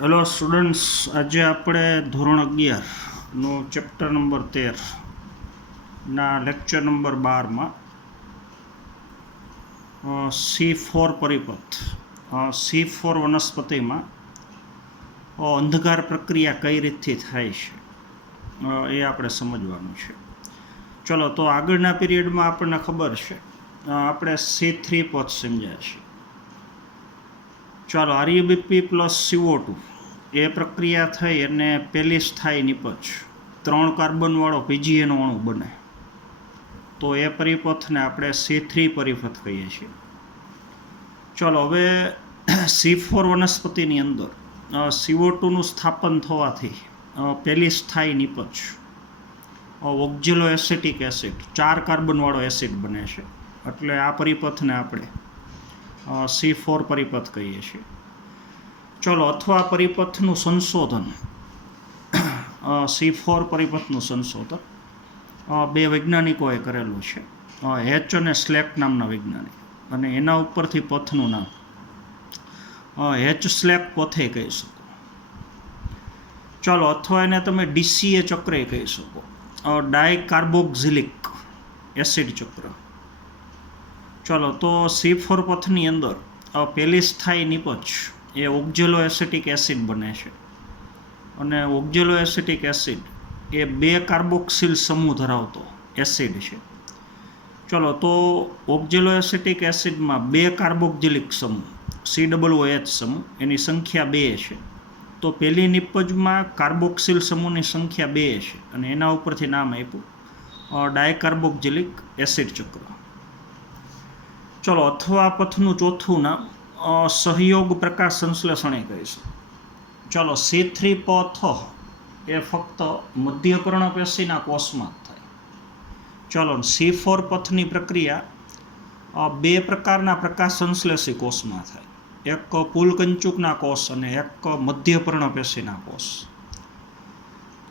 Hello students, આજે આપણે ધોરણ 11નો ચેપ્ટર નંબર 13ના લેક્ચર નંબર 12માં C4 પરિપથ C4 વનસ્પતિમાં અંધકાર પ્રક્રિયા કઈ રીતથી થાય છે એ આપણે સમજવાનું છે. ચલો, તો આગળના પીરિયડમાં આપણને ખબર છે, આપણે C3 પથ સમજ્યા છે. ચાલો, RuBP પ્લસ CO2 એ પ્રક્રિયા થઈ અને પહેલી સ્થાયી નિપજ 3 કાર્બનવાળો PGA અણુ બને, તો એ પરિપથને આપણે C3 પરિપથ કહીએ છીએ. ચાલો, હવે C4 વનસ્પતિની અંદર CO2નું સ્થાપન થવાથી પહેલી સ્થાયી નિપજ ઓક્ઝેલો એસિટિક એસિડ 4 કાર્બનવાળો એસિડ બને છે, એટલે આ પરિપથને આપણે C4 પરિપથ કહીએ છીએ. ચલો, અથવા પરિપથનું સંશોધન, C4 પરિપથનું સંશોધન બે વૈજ્ઞાનિકોએ કરેલું છે, હેચ અને સ્લેક નામના વૈજ્ઞાનિક, અને એના ઉપરથી પથનું નામ હેચ સ્લેક પથે કહી શકો. ચલો, અથવા એને તમે DCA ચક્ર કહી શકો, ડાયકાર્બોક્સિલિક એસિડ ચક્ર. ચલો, તો C4 પથની અંદર પહેલી સ્થાયી નિપજ એ ઓક્ઝેલો એસિટિક એસિડ બને છે, અને ઓક્ઝેલો એસિટિક એસિડ એ 2 કાર્બોક્સિલ સમૂહ ધરાવતો એસિડ છે. ચલો, તો ઓક્ઝેલો એસિટિક એસિડમાં 2 કાર્બોક્સિલિક સમૂહ COOH સમૂહ એની સંખ્યા 2 છે, તો પહેલી નિપજમાં કાર્બોક્સિલ સમૂહની સંખ્યા 2 છે, અને એના ઉપરથી નામ આપ્યું ડાયકાર્બોક્સિલિક એસિડ ચક્ર. ચલો, અથવા પથનું ચોથું નામ સહયોગ પ્રકાશ સંશ્લેષણ કહીશું. ચલો, C3 પથ એ ફક્ત મધ્યપર્ણ પેશીના કોષમાં જ થાય. ચલો, C4 પથની પ્રક્રિયા 2 પ્રકારના પ્રકાશ સંશ્લેષી કોષમાં થાય, એક પુલકંચુકના કોષ અને એક મધ્યપર્ણ પેશીના કોષ.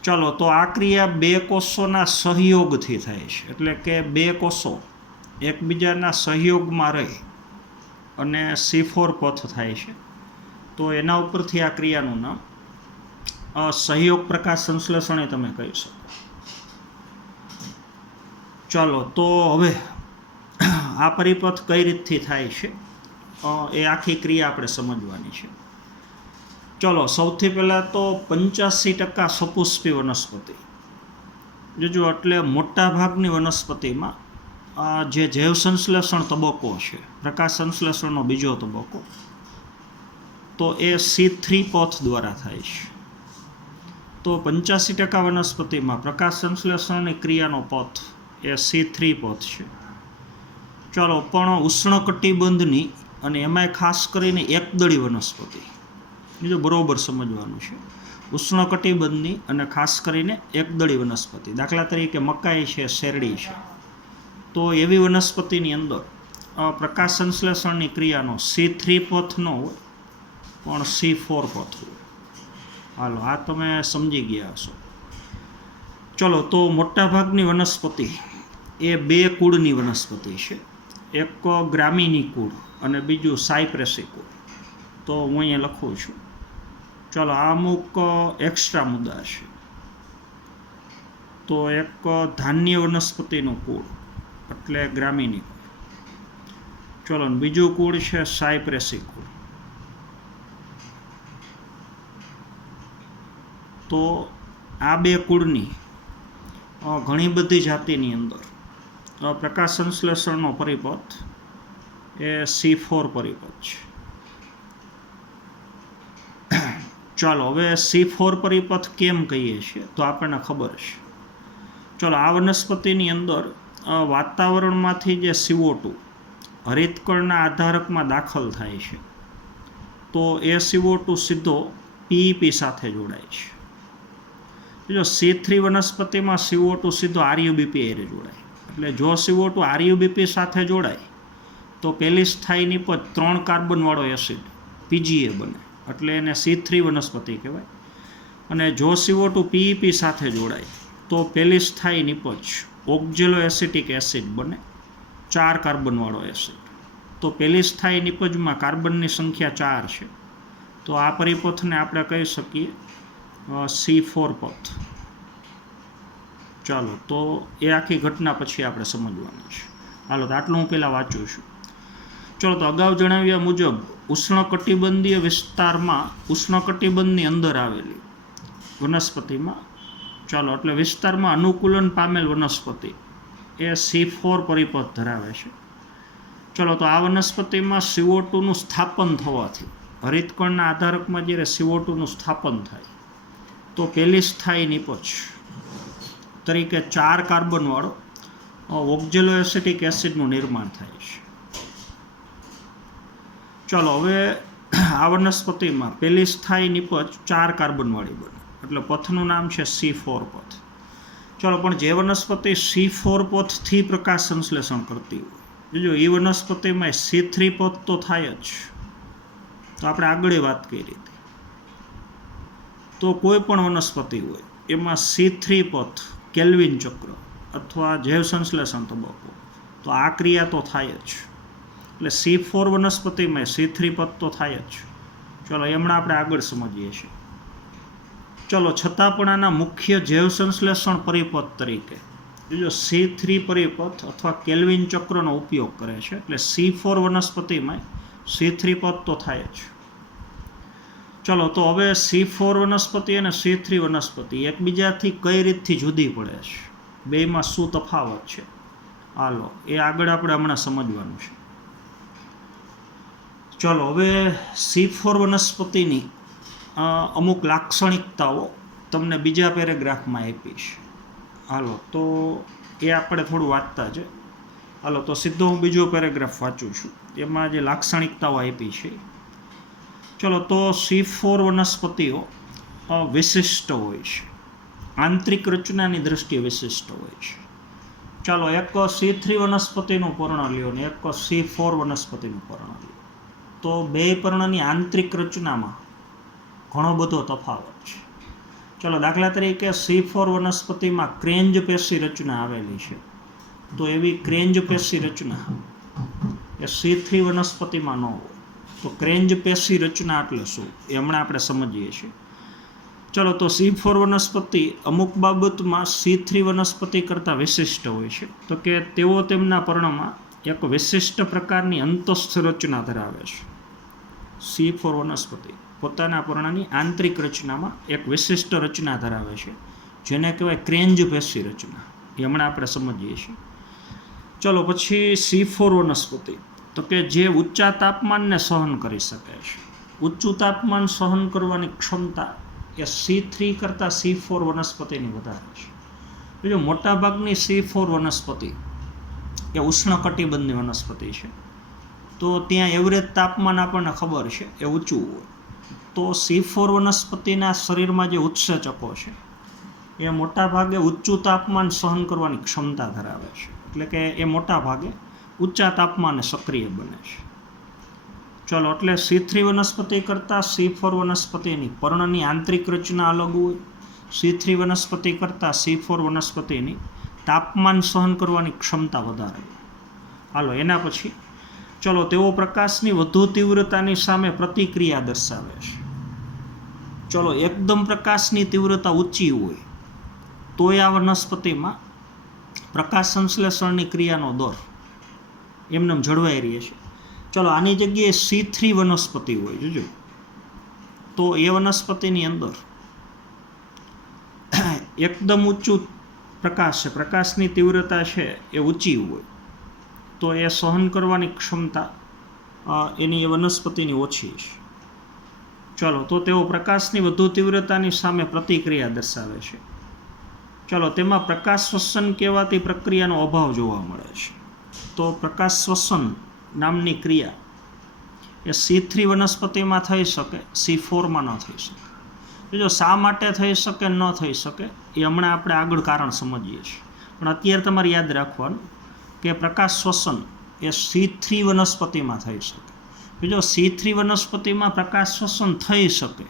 ચલો, તો આ ક્રિયા 2 કોષોના સહયોગથી થાય છે, એટલે કે 2 કોષો એકબીજાના સહયોગમાં રહી અને C4 પથ થાય છે, તો એના ઉપરથી આ ક્રિયાનું નામ સહયોગ પ્રકાશ સંશ્લેષણ તમે કહી શકો. ચાલો, તો હવે આ પરિપથ કઈ રીતથી થાય છે એ આખી ક્રિયા આપણે સમજવાની છે. ચલો, સૌથી પહેલાં તો 85% સપુષ્પી વનસ્પતિ જોજો, એટલે મોટાભાગની વનસ્પતિમાં જે જૈવ સંશ્લેષણ તબક્કો છે, પ્રકાશ સંશ્લેષણનો બીજો તબક્કો, તો એ C3 પથ દ્વારા થાય છે. તો 85% વનસ્પતિમાં પ્રકાશ સંશ્લેષણની ક્રિયાનો પથ એ C3 પથ છે. ચાલો, પણ ઉષ્ણકટિબંધની અને એમાંય ખાસ કરીને એકદળી વનસ્પતિ, બીજું બરાબર સમજવાનું છે, ઉષ્ણકટિબંધની અને ખાસ કરીને એકદળી વનસ્પતિ, દાખલા તરીકે મકાઈ છે, શેરડી છે, તો એવી વનસ્પતિની અંદર પ્રકાશ સંશ્લેષણની ક્રિયાનો C3 પથ ન હોય પણ C4 પથ હોય. હાલો, આ તમે સમજી ગયા હશો. ચલો, તો મોટાભાગની વનસ્પતિ એ 2 કુળની વનસ્પતિ છે, એક ગ્રામીની કુળ અને બીજું સાયપ્રેસી કુળ. તો હું અહીંયા લખું છું. ચલો, આ અમુક એક્સ્ટ્રા મુદ્દા છે. તો એક ધાન્ય વનસ્પતિનું કુળ એટલે ગ્રામીની કુળ. ચલો, બીજું કુળ છે સાયપ્રેસી કુળ. તો આ 2 કુળની ઘણી બધી જાતિની અંદર પ્રકાશ સંશ્લેષણનો પરિપથ એ C4 પરિપથ છે. ચાલો, હવે C4 પરિપથ કેમ કહીએ છીએ તો આપણને ખબર છે. ચલો, આ વનસ્પતિની અંદર વાતાવરણમાંથી જે CO2 હરિતકણના આધારકમાં દાખલ થાય છે, તો એ CO2 સીધો PEP સાથે જોડાય છે. જો C3 વનસ્પતિમાં CO2 સીધો RuBP હારે જોડાય, એટલે જો CO2 RuBP સાથે જોડાય તો પહેલી સ્થાયી નિપજ 3 કાર્બનવાળો એસિડ PGA બને, એટલે એને C3 વનસ્પતિ કહેવાય. અને જો CO2 PEP સાથે જોડાય તો પહેલી સ્થાયી નિપજ ઓક્ઝેલો એસિટિક એસિડ બને, 4 કાર્બનવાળો એસિડ. તો પહેલી સ્થાયી નિપજમાં કાર્બનની સંખ્યા 4 છે, તો આ પરિપથને આપણે કહી શકીએ C4 પથ. ચાલો, તો એ આખી ઘટના પછી આપણે સમજવાની છે. હાલો, તો આટલું હું પહેલાં વાંચું છું. ચલો, તો અગાઉ જણાવ્યા મુજબ ઉષ્ણકટિબંધીય વિસ્તારમાં, ઉષ્ણકટિબંધની અંદર આવેલી વનસ્પતિમાં, ચાલો, એટલે વિસ્તારમાં અનુકૂલન પામેલ વનસ્પતિ એ C4 પરિપથ ધરાવે છે. ચલો, તો આ વનસ્પતિમાં CO2 નું સ્થાપન થવાથી, હરિતકણના આધારકમાં જ્યારે CO2 નું સ્થાપન થાય તો પહેલી સ્થાયી નિપજ તરીકે 4 કાર્બનવાળો ઓક્ઝેલોએસિટિક એસિડનું નિર્માણ થાય છે. ચલો, હવે આ વનસ્પતિમાં પહેલી સ્થાયી નિપજ 4 કાર્બનવાળી બને, એટલે પથનું નામ છે C4 પથ. ચલો, પણ જે વનસ્પતિ C4 પથથી પ્રકાશ સંશ્લેષણ કરતી હોય, જો એ વનસ્પતિમાં C3 પથ તો થાય જ. તો આપણે આગળ વાત કરી હતી, તો કોઈ પણ વનસ્પતિ હોય એમાં C3 પથ, કેલ્વિન ચક્ર અથવા જૈવ સંશ્લેષણ તબક્કો, તો આ ક્રિયા તો થાય જ. એટલે C4 વનસ્પતિમાં C3 પથ તો થાય જ. ચલો, હમણાં આપણે આગળ સમજીએ છીએ. ચલો, છતાં પણ આના મુખ્ય જૈવ સંશ્લેષણ પરિપથ તરીકે જો C3 પરિપથ અથવા કેલ્વિન ચક્રનો ઉપયોગ કરે છે. એટલે C4 વનસ્પતિમાં C3 પથ તો થાય જ. ચલો, તો હવે C4 વનસ્પતિ અને C3 વનસ્પતિ એકબીજાથી કઈ રીતથી જુદી પડે છે, બેમાં શું તફાવત છે, હાલો એ આગળ આપણે હમણાં સમજવાનું છે. ચલો, હવે C4 વનસ્પતિની અમુક લાક્ષણિકતાઓ તમને બીજા પેરેગ્રાફમાં આપીશ. હાલો, તો એ આપણે થોડું વાંચતા છે. હાલો, તો સીધો હું બીજો પેરેગ્રાફ વાંચું છું, એમાં જે લાક્ષણિકતાઓ આપી છે. ચલો, તો C4 વનસ્પતિઓ વિશિષ્ટ હોય છે, આંતરિક રચનાની દ્રષ્ટિએ વિશિષ્ટ હોય છે. ચાલો, એક C3 વનસ્પતિનું પર્ણ લ્યો ને એક C4 વનસ્પતિનું પર્ણ લ્યો, તો બે પર્ણની આંતરિક રચનામાં ઘણો બધો તફાવત છે. ચલો, દાખલા તરીકે C4 વનસ્પતિમાં ક્રેન્જ પેશી રચના આવેલી છે, તો એવી ક્રેન્જ પેશી રચના એ C3 વનસ્પતિમાં ન હોય. તો ક્રેન્જ પેશી રચના એટલે શું એ હમણાં આપણે સમજીએ છીએ. ચલો, તો C4 વનસ્પતિ અમુક બાબતમાં C3 વનસ્પતિ કરતાં વિશિષ્ટ હોય છે. તો કે તેઓ તેમના પર્ણમાં એક વિશિષ્ટ પ્રકારની અંતસ્થ રચના ધરાવે છે. C4 વનસ્પતિ પોતાના પર્ણની આંતરિક રચનામાં એક વિશિષ્ટ રચના ધરાવે છે, જેને કહેવાય ક્રેન્જ પેશી રચના. એ હમણાં આપણે સમજીએ છીએ. ચલો, પછી C4 વનસ્પતિ તો કે જે ઊંચા તાપમાનને સહન કરી શકે છે. ઊંચું તાપમાન સહન કરવાની ક્ષમતા એ C3 કરતાં C4 વનસ્પતિની વધારે છે. બીજું, મોટાભાગની C4 વનસ્પતિ એ ઉષ્ણકટિબંધની વનસ્પતિ છે, તો ત્યાં એવરેજ તાપમાન આપણને ખબર છે એ ઊંચું હોય. તો C4 વનસ્પતિના શરીરમાં જે ઉત્સેચકો છે એ મોટાભાગે ઊંચું તાપમાન સહન કરવાની ક્ષમતા ધરાવે છે. એટલે કે એ મોટાભાગે ઊંચા તાપમાને સક્રિય બને છે. ચલો, એટલે C3 વનસ્પતિ કરતાં C4 વનસ્પતિની પર્ણની આંતરિક રચના અલગ હોય. C3 વનસ્પતિ કરતાં C4 વનસ્પતિની તાપમાન સહન કરવાની ક્ષમતા વધારે હોય. હાલો, એના પછી ચલો, તેઓ પ્રકાશની વધુ તીવ્રતાની સામે પ્રતિક્રિયા દર્શાવે છે. ચલો, એકદમ પ્રકાશની તીવ્રતા ઊંચી હોય તોય આ વનસ્પતિમાં પ્રકાશ સંશ્લેષણની ક્રિયાનો દર એમને જળવાઈ રહે છે. ચલો, આની જગ્યાએ C3 વનસ્પતિ હોય, જોજો, તો એ વનસ્પતિની અંદર એકદમ ઊંચું પ્રકાશ છે, પ્રકાશની તીવ્રતા છે એ ઊંચી હોય, તો એ સહન કરવાની ક્ષમતા એની એ વનસ્પતિની ઓછી છે. ચલો, તો તેઓ પ્રકાશની વધુ તીવ્રતાની સામે પ્રતિક્રિયા દર્શાવે છે. ચલો, તેમાં પ્રકાશ શ્વસન કહેવાતી પ્રક્રિયાનો અભાવ જોવા મળે છે. તો પ્રકાશ શ્વસન નામની ક્રિયા એ C3 વનસ્પતિમાં થઈ શકે, C4માં ન થઈ શકે. જો શા માટે થઈ શકે ન થઈ શકે એ હમણાં આપણે આગળ કારણ સમજીએ છીએ, પણ અત્યારે તમારે યાદ રાખવાનું કે પ્રકાશ શ્વસન એ C3 વનસ્પતિમાં થઈ શકે. જો C3 વનસ્પતિમાં પ્રકાશ શ્વસન થઈ શકે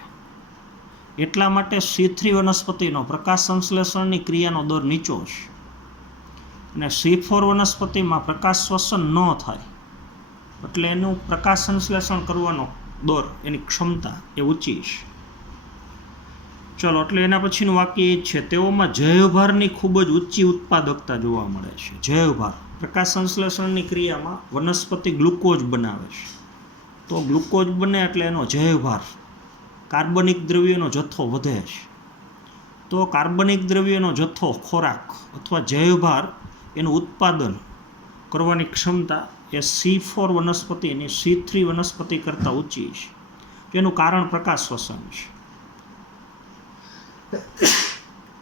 એટલા માટે C3 વનસ્પતિનો પ્રકાશ સંશ્લેષણની ક્રિયાનો દર નીચો છે, અને C4 વનસ્પતિમાં પ્રકાશ શ્વસન ન થાય એટલે એનું પ્રકાશ સંશ્લેષણ કરવાનો દર એની ક્ષમતા એ ઊંચી છે. ચલો, એટલે એના પછીનું વાક્ય એ જ છે, તેઓમાં જૈવભારની ખૂબ જ ઊંચી ઉત્પાદકતા જોવા મળે છે. જૈવભાર પ્રકાશ સંશ્લેષણની ક્રિયામાં વનસ્પતિ ગ્લુકોઝ બનાવે છે. તો ગ્લુકોઝ બને એટલે એનો જૈવભાર, કાર્બનિક દ્રવ્યનો જથ્થો વધે છે. તો કાર્બનિક દ્રવ્યનો જથ્થો, ખોરાક અથવા જૈવભાર એનું ઉત્પાદન કરવાની ક્ષમતા એ C4 વનસ્પતિની C3 વનસ્પતિ કરતાં ઊંચી છે. એનું કારણ પ્રકાશ શ્વસન છે.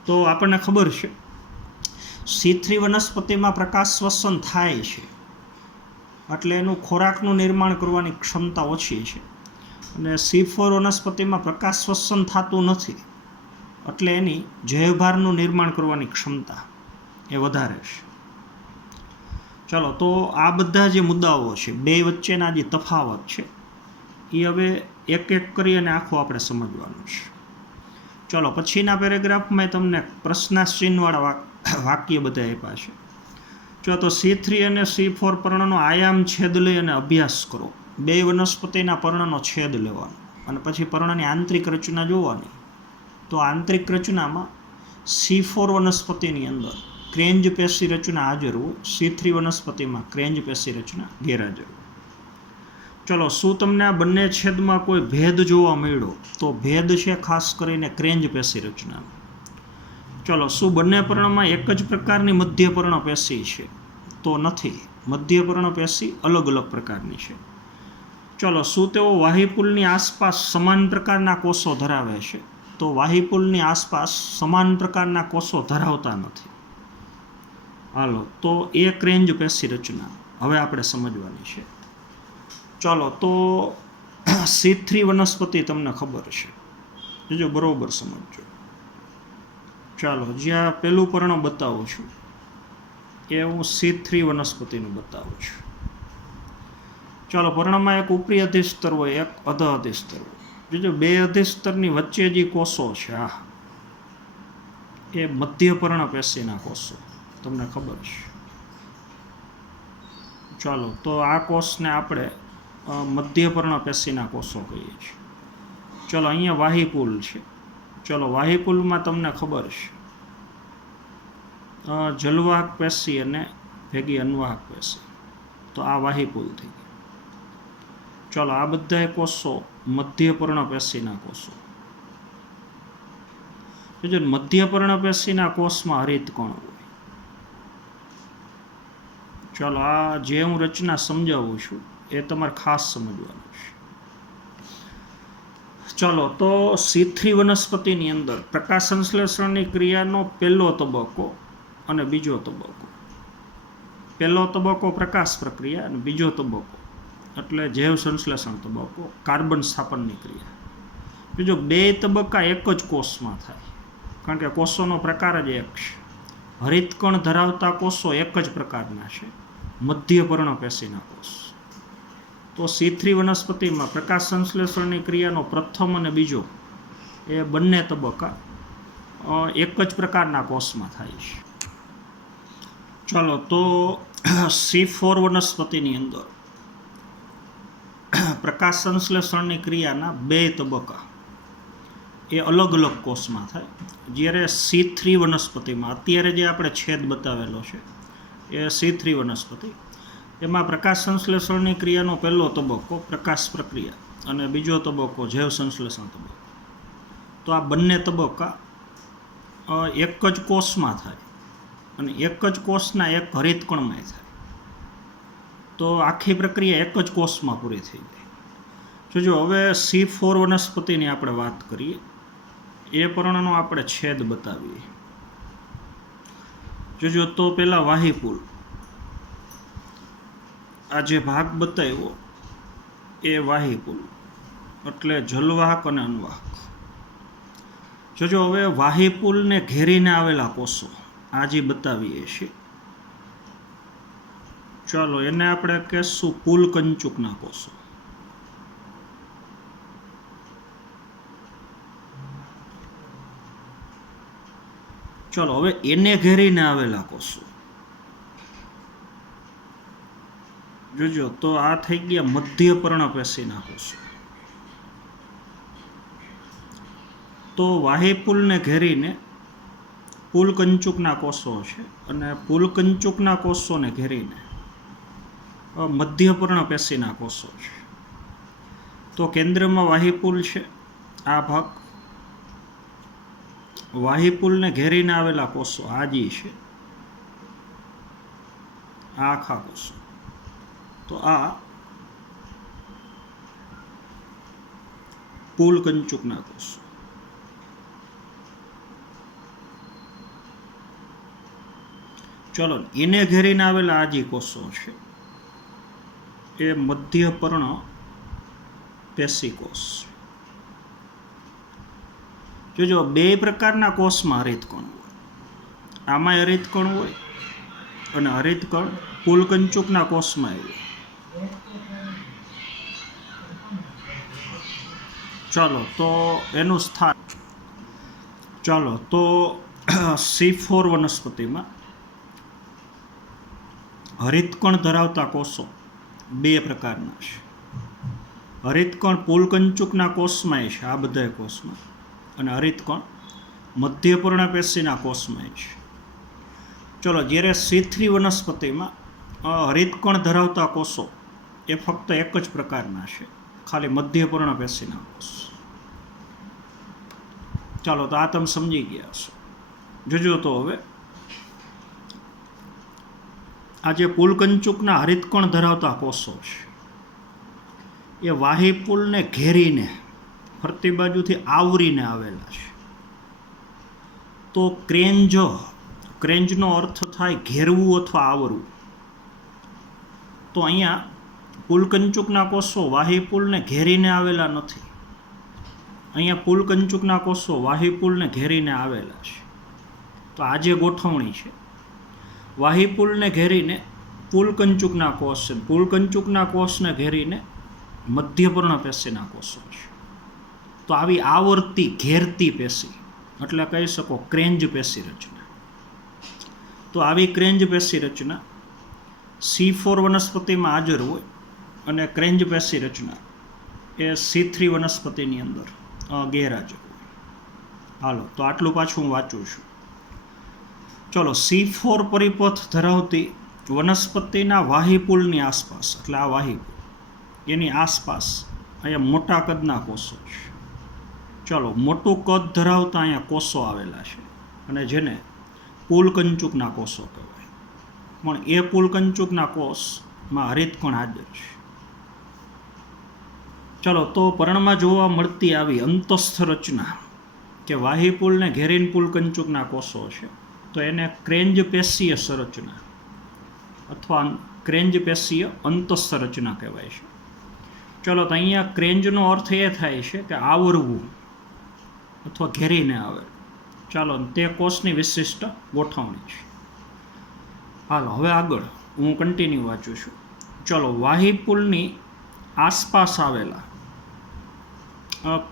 તો આપણને ખબર છે C3 વનસ્પતિમાં પ્રકાશ શ્વસન થાય છે એટલે એનું ખોરાકનું નિર્માણ કરવાની ક્ષમતા ઓછી છે, અને C4 વનસ્પતિમાં પ્રકાશ શ્વસન થતું નથી એટલે એની જૈવભારનું નિર્માણ કરવાની ક્ષમતા એ વધારે છે. ચાલો, તો આ બધા જે મુદ્દાઓ છે, બે વચ્ચેના જે તફાવત છે એ હવે એક એક કરી અને આખું આપણે સમજવાનું છે. ચલો, પછીના પેરેગ્રાફમાં તમને પ્રશ્નાચિહ્નવાળા વાક્ય બધા આપ્યા છે. જો તો C3 અને C4 પર્ણનો આયામ છેદ લઈ અને અભ્યાસ કરો. બે વનસ્પતિના પર્ણનો છેદ લેવાનો અને પછી પર્ણની આંતરિક રચના જોવાની. તો આંતરિક રચનામાં C4 વનસ્પતિની અંદર ક્રેન્જ પેશી રચના હાજર હોય, C3 વનસ્પતિમાં ક્રેન્જ પેશી રચના ગેરહાજર હોય. ચલો, શું તમને આ બંને છેદમાં કોઈ ભેદ જોવા મળ્યો? તો ભેદ છે ખાસ કરીને ક્રેન્જ પેશી રચનાનો. ચલો, શું બંને પર્ણમાં એક જ પ્રકારની મધ્યપર્ણ પેશી છે? તો નથી, મધ્યપર્ણ પેશી અલગ અલગ પ્રકારની છે. ચલો, શું તેઓ વાહિપુલની આસપાસ સમાન પ્રકારના કોષો ધરાવે છે? તો વાહિપુલની આસપાસ સમાન પ્રકારના કોષો ધરાવતા નથી. હાલો, તો એ ક્રેન્જ પેશી રચના હવે આપણે સમજવાની છે. ચલો, તો C3 વનસ્પતિ તમને ખબર છે, જો બરોબર સમજજો. ચાલો, જ્યાં પેલું પર્ણ બતાવું છું એ હું C3 વનસ્પતિનું બતાવું છું. ચાલો, પર્ણમાં એક ઉપરી અધિસ્તર હોય, એક અધ અધિસ્તર હોય. જો બે અધિસ્તરની વચ્ચે જે કોષો છે એ મધ્યપર્ણ પેશીના કોષો, તમને ખબર છે. ચાલો, તો આ કોષને આપણે મધ્યપર્ણ પેશીના કોષો કહીએ છીએ. ચલો, અહીંયા વાહિપુલ છે. ચલો, વાહિપુલમાં તમને ખબર છે જલવાહક પેશી અને ભેગી અન્વાહક પેશી. તો આ વાહિપુલ થઈ ગઈ. ચલો, આ બધા કોષો મધ્યપર્ણ પેશીના કોષો. જો મધ્યપર્ણ પેશીના કોષમાં હરિતકણ હોય. ચલો, આ જે હું રચના સમજાવું છું એ તમારે ખાસ સમજવાનું છે. ચલો, તો C3 વનસ્પતિની અંદર પ્રકાશ સંશ્લેષણની ક્રિયાનો પહેલો તબક્કો અને બીજો તબક્કો. પહેલો તબક્કો પ્રકાશ પ્રક્રિયા અને બીજો તબક્કો એટલે જૈવ સંશ્લેષણ તબક્કો, કાર્બન સ્થાપનની ક્રિયા. બીજો બે તબક્કા એક જ કોષમાં થાય, કારણ કે કોષોનો પ્રકાર જ એક છે. હરિતકણ ધરાવતા કોષો એક જ પ્રકારના છે, મધ્યપર્ણ પેશીના કોષ. તો C3 વનસ્પતિમાં પ્રકાશ સંશ્લેષણની ક્રિયાનો પ્રથમ અને બીજો એ બંને તબક્કા એક જ પ્રકારના કોષમાં થાય છે. ચાલો, તો C4 વનસ્પતિની અંદર પ્રકાશ સંશ્લેષણની ક્રિયાના બે તબક્કા એ અલગ અલગ કોષમાં થાય. જ્યારે C3 વનસ્પતિમાં અત્યારે જે આપણે છેદ બતાવેલો છે એ C3 વનસ્પતિ, એમાં પ્રકાશ સંશ્લેષણની ક્રિયાનો પહેલો તબક્કો પ્રકાશ પ્રક્રિયા અને બીજો તબક્કો જૈવ સંશ્લેષણ તબક્કો. તો આ બંને તબક્કા એક જ કોષમાં થાય અને એક જ કોષના એક હરિતકણમાં થાય. તો આખી પ્રક્રિયા એક જ કોષમાં પૂરી થઈ જાય. જોજો, હવે C4 વનસ્પતિની આપણે વાત કરીએ. એ પર્ણનો આપણે છેદ બતાવીએ. જોજો, તો પહેલાં વાહિપુલ, આ જે ભાગ બતાવ્યો એ વાહિપુલ એટલે જલવાહક અને અન્વાહક. જોજો, હવે વાહિપુલને ઘેરીને આવેલા કોષો આ જે બતાવીએ છીએ, ચાલો એને આપણે કહેશું પુલકંચુકના કોષો. ચાલો, હવે એને ઘેરીને આવેલા કોષો જોજો, તો આ થઈ ગયા મધ્યપર્ણ પેશીના કોષો. તો વાહિપુલને ઘેરીને પુલકંચુકના કોષો છે, અને પુલકંચુકના કોષોને ઘેરીને મધ્યપર્ણ પેશીના કોષો છે. તો કેન્દ્રમાં વાહિપુલ છે, આ ભાગ વાહિપુલને ઘેરીને આવેલા કોષો આ જે છે, આ આખા કોષો. તો આ પુલકંચુકના કોષો. ચલો, એને ઘેરીને આવેલા આ જે કોષો છે એ મધ્યપર્ણ પેશી કોષ. જોજો, બે પ્રકારના કોષમાં હરિતકણ હોય. આમાંય હરિતકણ હોય અને હરિતકણ પુલકંચુકના કોષમાં હોય. ચાલો, તો એનું સ્થાન. ચાલો, તો C4 વનસ્પતિમાં હરિતકણ ધરાવતા કોષો બે પ્રકારના છે. હરિતકણ પુલકંચુકના કોષમાં છે, આ બધા કોષમાં, અને હરિતકણ મધ્યપર્ણ પેશીના કોષમાં છે. ચલો, જ્યારે C3 વનસ્પતિમાં હરિતકણ ધરાવતા કોષો એ ફક્ત એક જ પ્રકારના છે, ખાલી મધ્યપર્ણ પેશીના કોષ. ચાલો, તો આ તમે સમજી ગયા છો. જોજો, તો હવે આ જે પુલકંચુકના હરિતકણ ધરાવતા કોષો છે એ વાહિપુલને ઘેરીને ફરતી બાજુથી આવરીને આવેલા છે. તો ક્રેન્જનો અર્થ થાય ઘેરવું અથવા આવરવું. તો અહીંયા પુલકંચુકના કોષો વાહિપુલને ઘેરીને આવેલા નથી. અહીંયા પુલકંચુકના કોષો વાહિપુલને ઘેરીને આવેલા છે. તો આ જે ગોઠવણી છે, વાહિપુલને ઘેરીને પુલકંચુકના કોષ છે, પુલકંચુકના કોષને ઘેરીને મધ્યપર્ણ પેશીના કોષો છે. તો આવી આવર્તી ઘેરતી પેશી એટલે કહી શકો ક્રેન્જ પેશી રચના. તો આવી ક્રેન્જ પેશી રચના C4 વનસ્પતિમાં હાજર હોય, અને ક્રેન્જ પેશી રચના એ C3 વનસ્પતિની અંદર ગેરહાજર હોય. હાલો, તો આટલું પાછું હું વાંચું છું. ચલો, C4 પરિપથ ધરાવતી વનસ્પતિના વાહિપુલની આસપાસ, એટલે આ વાહિપુલ, એની આસપાસ અહીંયા મોટા કદના કોષો છે. ચલો, મોટું કદ ધરાવતા અહીંયા કોષો આવેલા છે, અને જેને પુલકંચુકના કોષો કહેવાય. પણ એ પુલકંચુકના કોષમાં હરિતકણ હાજર છે. ચલો, તો પર્ણમાં જોવા મળતી આવી અંતસ્થ રચના કે વાહિપુલને ઘેરીને પુલકંચુકના કોષો છે, તો એને ક્રેન્જ પેશીય સંરચના અથવા ક્રેન્જ પેશીય અંતસ્થ રચના કહેવાય છે. ચલો, તો અહીંયા ક્રેન્જનો અર્થ એ થાય છે કે આવરવું અથવા ઘેરીને આવે. ચાલો, તે કોષની વિશિષ્ટ ગોઠવણી છે. હાલો, હવે આગળ હું કન્ટિન્યુ વાંચું છું. ચલો, વાહિપુલની આસપાસ આવેલા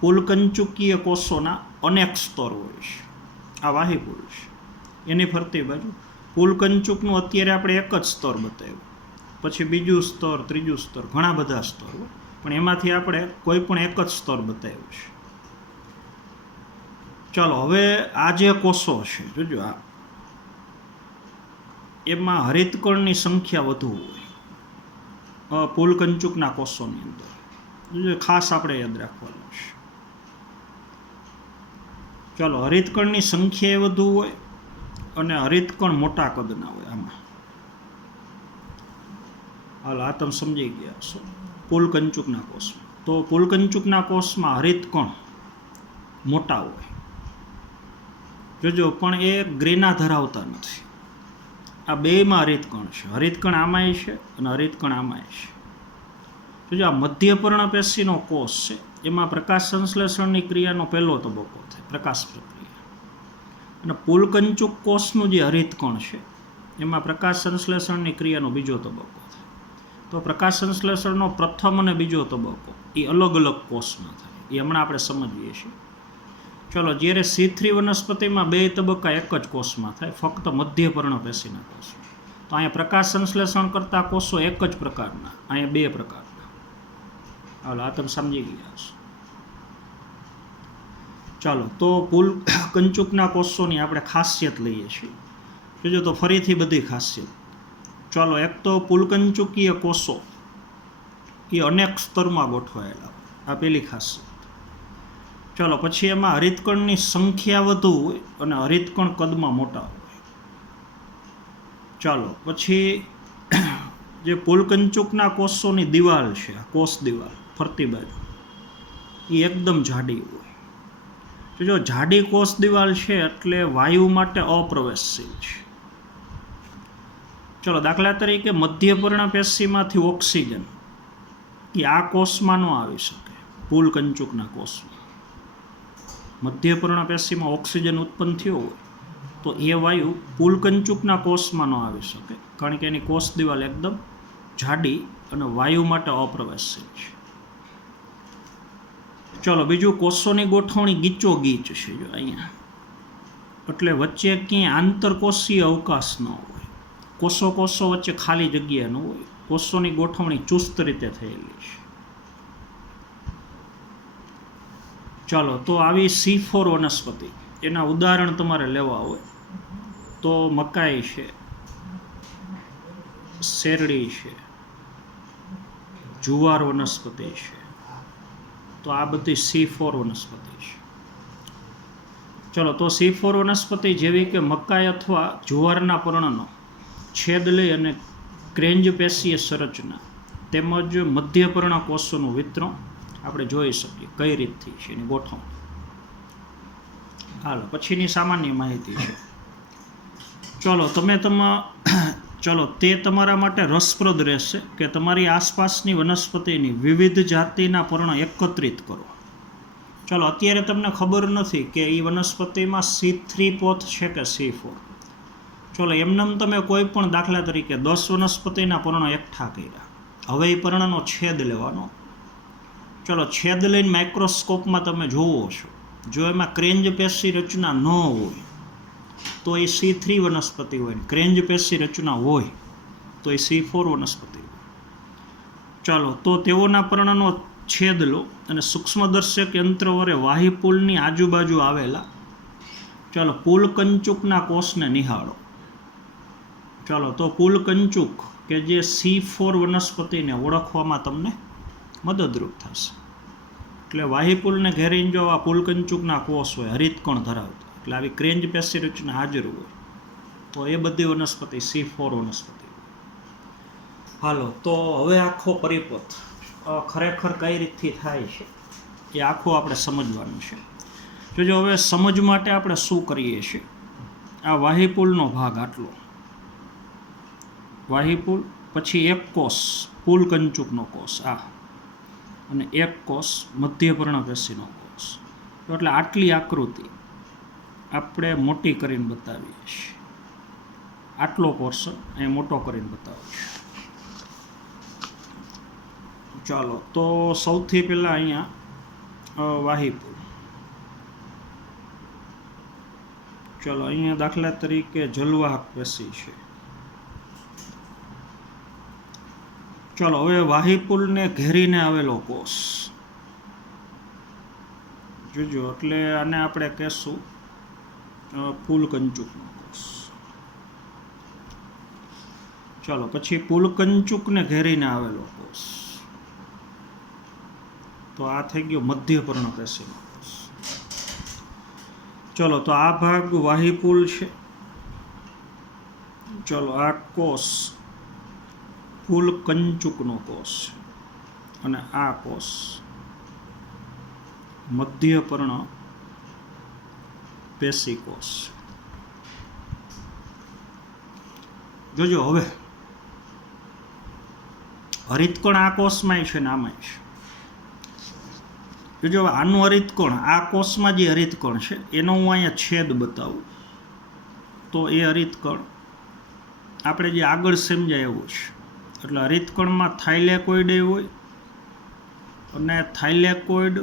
પુલકંચુકીય કોષોના અનેક સ્તર હોય છે. આ વાહિપુલ છે, એની ફરતી બાજુ પુલકંચુકનું અત્યારે આપણે એક જ સ્તર બતાવ્યું, પછી બીજું સ્તર, ત્રીજું સ્તર, ઘણા બધા સ્તર હોય, પણ એમાંથી આપણે કોઈ પણ એક જ સ્તર બતાવ્યું છે. ચાલો, હવે આ જે કોષો છે, જોજો, આ એમાં હરિતકણની સંખ્યા વધુ હોય પુલકંચુકના કોષોની અંદર. જોજો, ખાસ આપણે યાદ રાખવાનું છે. ચાલો, હરિતકણની સંખ્યા વધુ હોય અને હરિતકણ મોટા કદના હોય આમાં. હાલ, આ તમે સમજી ગયા છો. પુલકંચુકના કોષમાં, તો પુલકંચુકના કોષમાં હરિતકણ મોટા હોય. જોજો, પણ એ ગ્રેના ધરાવતા નથી. આ બેમાં હરિતકણ છે. હરિતકણ આમાંય છે અને હરિતકણ આમાંય છે. જોજો, આ મધ્યપર્ણ પેશીનો કોષ છે, એમાં પ્રકાશ સંશ્લેષણની ક્રિયાનો પહેલો તબક્કો થાય, પ્રકાશ પ્રક્રિયા. અને પુલકંચુક કોષનું જે હરિતકણ છે એમાં પ્રકાશ સંશ્લેષણની ક્રિયાનો બીજો તબક્કો થાય. તો પ્રકાશ સંશ્લેષણનો પ્રથમ અને બીજો તબક્કો એ અલગ અલગ કોષમાં થાય, એ હમણાં આપણે સમજીએ છીએ. ચલો, જ્યારે C3 વનસ્પતિમાં બે તબક્કા એક જ કોષમાં થાય, ફક્ત મધ્યપર્ણ પેશીના કોષો. તો અહીંયા પ્રકાશ સંશ્લેષણ કરતા કોષો એક જ પ્રકારના, અહીંયા બે પ્રકારના. હાલો, આ તમે સમજી ગયા છો. ચાલો તો પુલ કંચુકના કોષોની આપણે ખાસિયત લઈએ છીએ. જોજો તો ફરીથી બધી ખાસિયત. ચાલો, એક તો પુલકંચુકીય કોષો એ અનેક સ્તરમાં ગોઠવાયેલા, આ પેલી ખાસિયત. ચાલો, પછી એમાં હરિતકણની સંખ્યા વધુ હોય અને હરિતકણ કદમાં મોટા હોય. ચાલો, પછી જે પુલકંચુકના કોષોની દિવાલ છે, કોષ દિવાલ ફરતી બાજુ, એ એકદમ જાડી હોય. જો જાડી કોષ દિવાલ છે એટલે વાયુ માટે અપ્રવેશશીલ છે. ચલો, દાખલા તરીકે મધ્યપર્ણપેશીમાંથી ઓક્સિજન એ આ કોષમાં ન આવી શકે. પુલકંચુકના કોષમાં મધ્યપર્ણપેશીમાં ઓક્સિજન ઉત્પન્ન થયો હોય તો એ વાયુ પુલકંચુકના કોષમાં ન આવી શકે, કારણ કે એની કોષ દિવાલ એકદમ જાડી અને વાયુ માટે અપ્રવેશશીલ છે. ચલો, બીજું કોષોની ગોઠવણી ગીચોગીચ છે. જો અહીંયા એટલે વચ્ચે ક્યાંય આંતરકોષીય અવકાશ ન હોય, કોષો વચ્ચે ખાલી જગ્યા ન હોય. કોષોની ગોઠવણી ચુસ્ત રીતે થયેલી છે. ચાલો, તો આવી C4 વનસ્પતિ, એના ઉદાહરણ તમારે લેવા હોય તો મકાઈ છે, શેરડી છે, જુવાર વનસ્પતિ છે. તો આ બધી C4 વનસ્પતિ છે. ચલો, તો C4 વનસ્પતિ જેવી કે મકાઈ અથવા જુવારના પર્ણનો છેદ લઈ અને ક્રેન્જ પેશીય સંરચના તેમજ મધ્યપર્ણ કોષોનું વિતરણ આપણે જોઈ શકીએ કઈ રીતથી છે એની ગોઠવણી. હાલો, પછીની સામાન્ય માહિતી છે. ચલો, તે તમારા માટે રસપ્રદ રહેશે કે તમારી આસપાસની વનસ્પતિની વિવિધ જાતિના પર્ણ એકત્રિત કરો. ચલો, અત્યારે તમને ખબર નથી કે એ વનસ્પતિમાં C3 પોથ છે કે C4. ચલો, એમનેમ તમે કોઈ પણ દાખલા તરીકે 10 વનસ્પતિના પર્ણ એકઠા કર્યા. હવે એ પર્ણનો છેદ લેવાનો. ચલો, છેદ લઈને માઇક્રોસ્કોપમાં તમે જોવો છો, જો એમાં ક્રેન્જ પેશી રચના ન હોય તો એ C3 વનસ્પતિ હોય, ક્રેન્જ પેશી રચના હોય તો એ C4 વનસ્પતિ હોય. ચાલો, તો તેઓના પર્ણનો છેદ લો અને સૂક્ષ્મદર્શક યંત્ર વડે વાહીપુલની આજુબાજુ આવેલા પુલકંચુકના કોષને નિહાળો. ચાલો, તો પુલકંચુક કે જે C4 વનસ્પતિને ઓળખવામાં તમને મદદરૂપ થશે. એટલે વાહીપુલને ઘેરીને જો આ પુલકંચુકના કોષ હોય હરિતકણ ધરાવતા, એટલે આવી ક્રેન્જ પેશી રચના હાજર હોય તો એ બધી વનસ્પતિ C4 વનસ્પતિ. હાલો, તો હવે આખો પરિપથ ખરેખર કઈ રીતથી થાય છે એ આખું આપણે સમજવાનું છે. જોજો, હવે સમજ માટે આપણે શું કરીએ છીએ, આ વાહીપુલનો ભાગ આટલો વાહીપુલ, પછી એક કોષ પુલકંચુકનો કોષ આ, અને એક કોષ મધ્યપર્ણપેશીનો કોષ. એટલે આટલી આકૃતિ આપણે મોટી કરીને બતાવીએ છીએ. આટલો પોર્શન અહીં મોટો કરીને બતાવીએ. ચાલો, તો સૌથી પહેલાં અહીંયા વાહીપુલ. ચાલો, અહીંયા દાખલા તરીકે જલવાહક પેશી છે. ચાલો, હવે વાહીપુલને ઘેરીને આવેલો કોષ જોજો, એટલે આને આપણે કહેશું પુલકંચુકનો કોષ. ચાલો, પછી પુલકંચુકને ઘેરીને આવેલો કોષ, તો આ થઈ ગયો મધ્યપર્ણપેશીનો કોષ. ચલો, તો આ ભાગ વાહીપુલ છે. ચલો, આ કોષ પુલકંચુકનો કોષ અને આ કોષ મધ્યપર્ણ પેશી કોષ. જોજો, હવે હરિતકણ આ કોષમાં છે ને આમાં છે. જોજો, આનું હરિતકણ આ કોષમાં જે હરિતકણ છે એનો હું અહીંયા છેદ બતાવું તો એ હરિતકણ આપણે જે આગળ સમજાય એવું છે. એટલે હરિતકણમાં થાઇલેકોઇડ હોય અને થાઇલેકોઇડ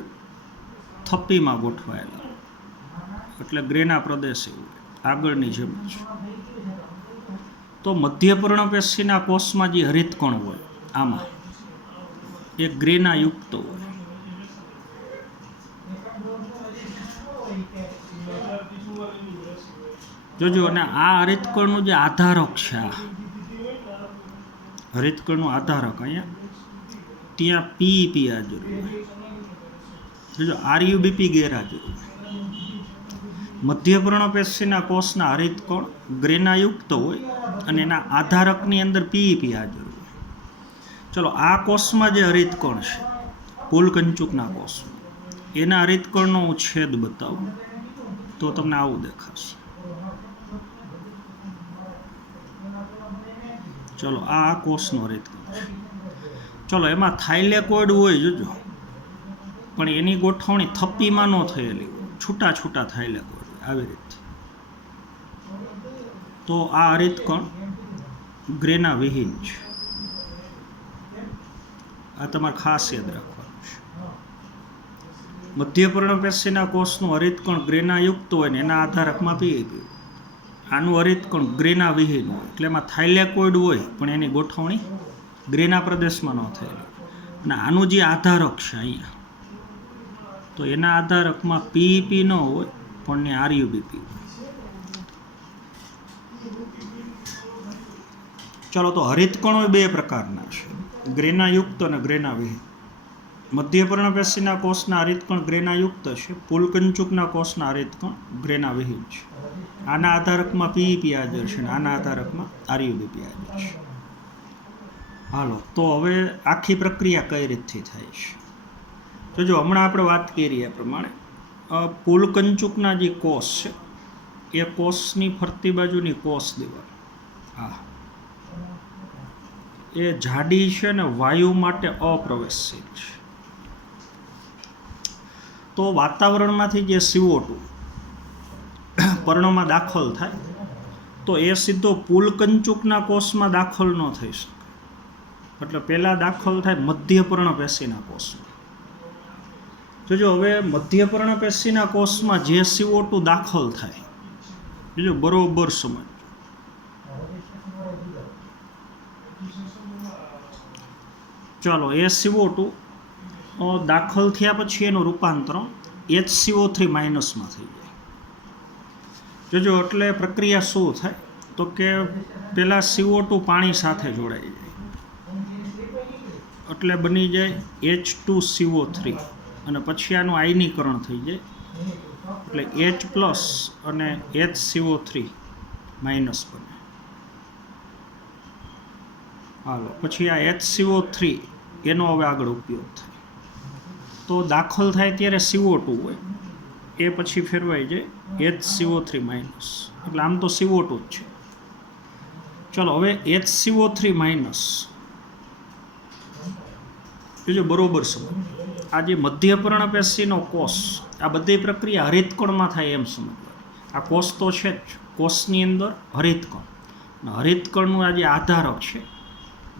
થપ્પીમાં ગોઠવાયેલા, એટલે ગ્રેના પ્રદેશ એવું આગળની જેમ જ. તો મધ્યપર્ણપેશીના કોષમાં જે હરિતકણ હોય આમાં એ ગ્રેના યુક્ત હોય. જોજો, અને આ હરિતકણનું જે આધારક છે, આ હરિતકણનું આધારક અહીંયા ત્યાં પીઈપી હાજર હોય. જોજો, આરયુબીપી ગેરહાજર હોય. મધ્યપર્ણપેશીના કોષના હરિતકણ ગ્રેનાયુક્ત હોય અને એના આધારકની અંદર પીઈપી હાજર હોય. ચલો, આ કોષમાં જે હરિતકણ છે, પુલકંચુકના કોષમાં, એના હરિતકણનો હું છેદ બતાવું તો તમને આવું દેખાશે. ચલો, આ કોષનો હરિતકણ છે. ચલો, એમાં થાઇલેકોઇડ હોય, જોજો, પણ એની ગોઠવણી થપ્પીમાં ન થયેલી હોય, છૂટા છૂટા થાઇલેકોઇડ હોય, આવી રીતે. તો આ હરિતકણ ગ્રેના વિહીન છે. આ તમારે ખાસ યાદ રાખવાનું છે. મધ્યપર્ણપેશીના કોષનું હરિતકણ ગ્રેનાયુક્ત હોય ને એના આધારકમાં પીઈપી હોય. આનું હરિતકણ ગ્રેના વિહીન હોય, એટલે એમાં થાઇલેકોઇડ હોય પણ એની ગોઠવણી ગ્રેના પ્રદેશમાં ન થયેલી. અને આનું જે આધારક છે અહીંયા, તો એના આધારકમાં પીઈપી ન હોય પણ ને આરયુબીપી હોય. ચલો, તો હરિતકણો બે પ્રકારના છે, ગ્રેનાયુક્ત અને ગ્રેનાવિહીન. મધ્યપર્ણપેશીના કોષના હરિતકણ ગ્રેનાયુક્ત છે, પુલકંચુકના કોષના હરિતકણ ગ્રેનાવિહીન છે. આના આધારકમાં પીઈપી હાજર છે અને આના આધારકમાં આરયુબીપી હાજર છે. હાલો, તો હવે આખી પ્રક્રિયા કઈ રીતથી થાય છે? તો જો, હમણાં આપણે વાત કરી એ પ્રમાણે પુલકંચુકના જે કોષ છે, એ કોષની ફરતી બાજુની કોષ દિવાલ, હા, એ જાડી છે ને વાયુ માટે અપ્રવેશશીલ છે. તો વાતાવરણમાંથી જે CO2 પર્ણમાં દાખલ થાય તો એ સીધો પુલકંચુકના કોષમાં દાખલ ન થઈ શકે. એટલે પહેલાં દાખલ થાય મધ્યપર્ણપેશીના કોષમાં. જોજો, હવે મધ્યપર્ણપેશીના કોષમાં જે CO2 દાખલ થાય, જોજો બરોબર સમજ. ચાલો, એ CO2 દાખલ થયા પછી એનું રૂપાંતરણ HCO3 માઇનસમાં થઈ જાય. જોજો, એટલે પ્રક્રિયા શું થાય તો કે પહેલાં CO2 પાણી સાથે જોડાઈ જાય, એટલે બની જાય H2CO3 અને પછી આનું આયનીકરણ થઈ જાય, એટલે H+ અને HCO3 માઇનસ બને. હાલો, પછી આ HCO3 એનો હવે આગળ ઉપયોગ થાય. તો દાખલ થાય ત્યારે CO2 હોય, એ પછી ફેરવાઈ જાય HCO3 માઇનસ, એટલે આમ તો CO2 જ છે. ચલો, હવે HCO3 માઇનસ, જો બરોબર સમજ. આ જે મધ્યપર્ણપેશીનો કોષ, આ બધી પ્રક્રિયા હરિતકણમાં થાય એમ સમજવા. આ કોષ તો છે જ, કોષની અંદર હરિતકણ, હરિતકણનું આ જે આધારક છે,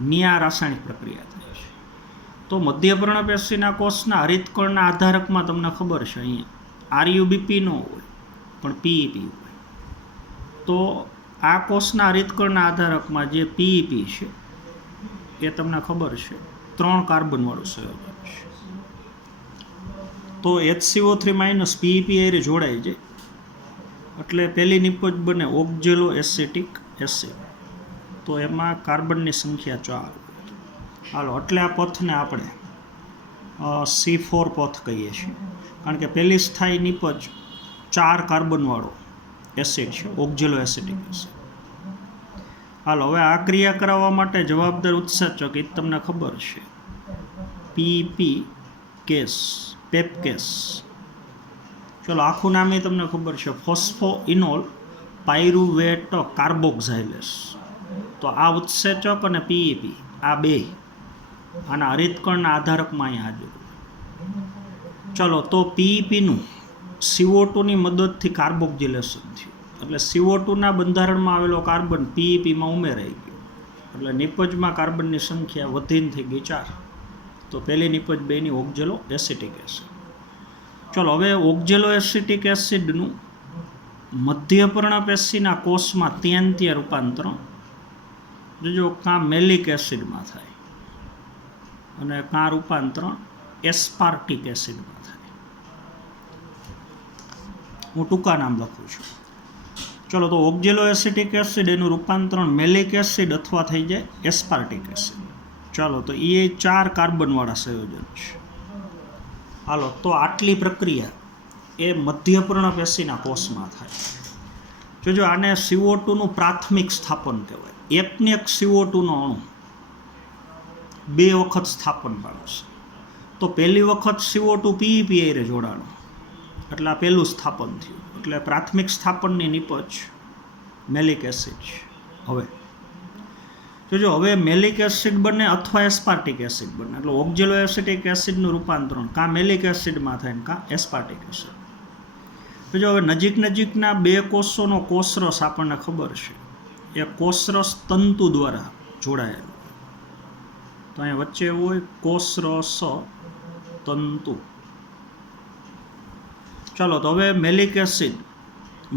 ની આ રાસાયણિક પ્રક્રિયા થાય છે. તો મધ્યપર્ણપેશીના કોષના હરિતકણના આધારકમાં તમને ખબર છે અહીંયા આરયુબીપી ન હોય પણ પીઈપી હોય. તો આ કોષના હરિતકણના આધારકમાં જે પીઈપી છે એ તમને ખબર છે 3 કાર્બનવાળું સંયોજન છે. તો HCO3 માઇનસ પીઈપી એ જોડાઈ જાય એટલે પહેલી નિપજ બને ઓક્ઝેલો એસિટિક એસિડ. તો એમાં કાર્બનની સંખ્યા 4. હાલો, એટલે આ પથને આપણે C4 પથ કહીએ છીએ, કારણ કે પહેલી સ્થાયી નિપજ 4 કાર્બનવાળો એસિડ છે, ઓક્ઝેલો એસિટિક એસિડ. હાલો, હવે આ ક્રિયા કરાવવા માટે જવાબદાર ઉત્સેચક એ તમને ખબર છે, પીપી કેસ, પેપ કેસ. ચલો, આખું નામ એ તમને ખબર છે, ફોસ્ફોઇનોલ પાયરુવેટ કાર્બોક્સાઇલેસ. તો આ ઉત્સેચક અને પીઈપી આ બે આના હરિતકણના આધારકમાં અહીં હાજર. ચલો, તો પીઈપીનું CO2ની મદદથી કાર્બોક્સિલેશન થયું, એટલે CO2ના બંધારણમાં આવેલો કાર્બન પીઈપીમાં ઉમેરાઈ ગયો, એટલે નિપજમાં કાર્બનની સંખ્યા વધીને થઈ ગઈ 4. તો પહેલી નિપજ બેની ઓક્ઝેલો એસિટિક એસિડ. ચલો, હવે ઓક્ઝેલો એસિટિક એસિડનું મધ્યપર્ણપેશીના કોષમાં ત્યાં રૂપાંતરણ જો કાં મેલિક એસિડમાં થાય અને કાં રૂપાંતરણ એસ્પાર્ટિક એસિડમાં થાય. હું ટૂંકા નામ લખું છું. ચલો, તો ઓક્ઝેલો એસિટિક એસિડ એનું રૂપાંતરણ મેલિક એસિડ અથવા થઈ જાય એસ્પાર્ટિક એસિડ. ચાલો, તો એ 4 કાર્બનવાળા સંયોજન છે. હાલો, તો આટલી પ્રક્રિયા એ મધ્યપર્ણ પેશીના કોષમાં થાય. જોજો, આને CO2નું પ્રાથમિક સ્થાપન કહેવાય. એકને એક CO2નો અણુ 2 વખત સ્થાપન પામશે. તો પહેલી વખત CO2 PEP હારે જોડાણું, એટલે આ પહેલું સ્થાપન થયું. એટલે પ્રાથમિક સ્થાપનની નિપજ મેલિક એસિડ છે. હવે જોજો, હવે મેલિક એસિડ બને અથવા એસ્પાર્ટિક એસિડ બને. એટલે ઓક્ઝેલો એસિટિક એસિડનું રૂપાંતરણ કાં મેલિક એસિડમાં થાય ને કાં એસ્પાર્ટિક એસિડ. જોજો, હવે નજીકના 2 કોષોનો કોષરસ આપણને ખબર છે, એ કોષરસ તંતુ દ્વારા જોડાયેલો. તો અહીંયા વચ્ચે એવું હોય કોષરસ તંતુ. ચાલો, તો હવે મેલિક એસિડ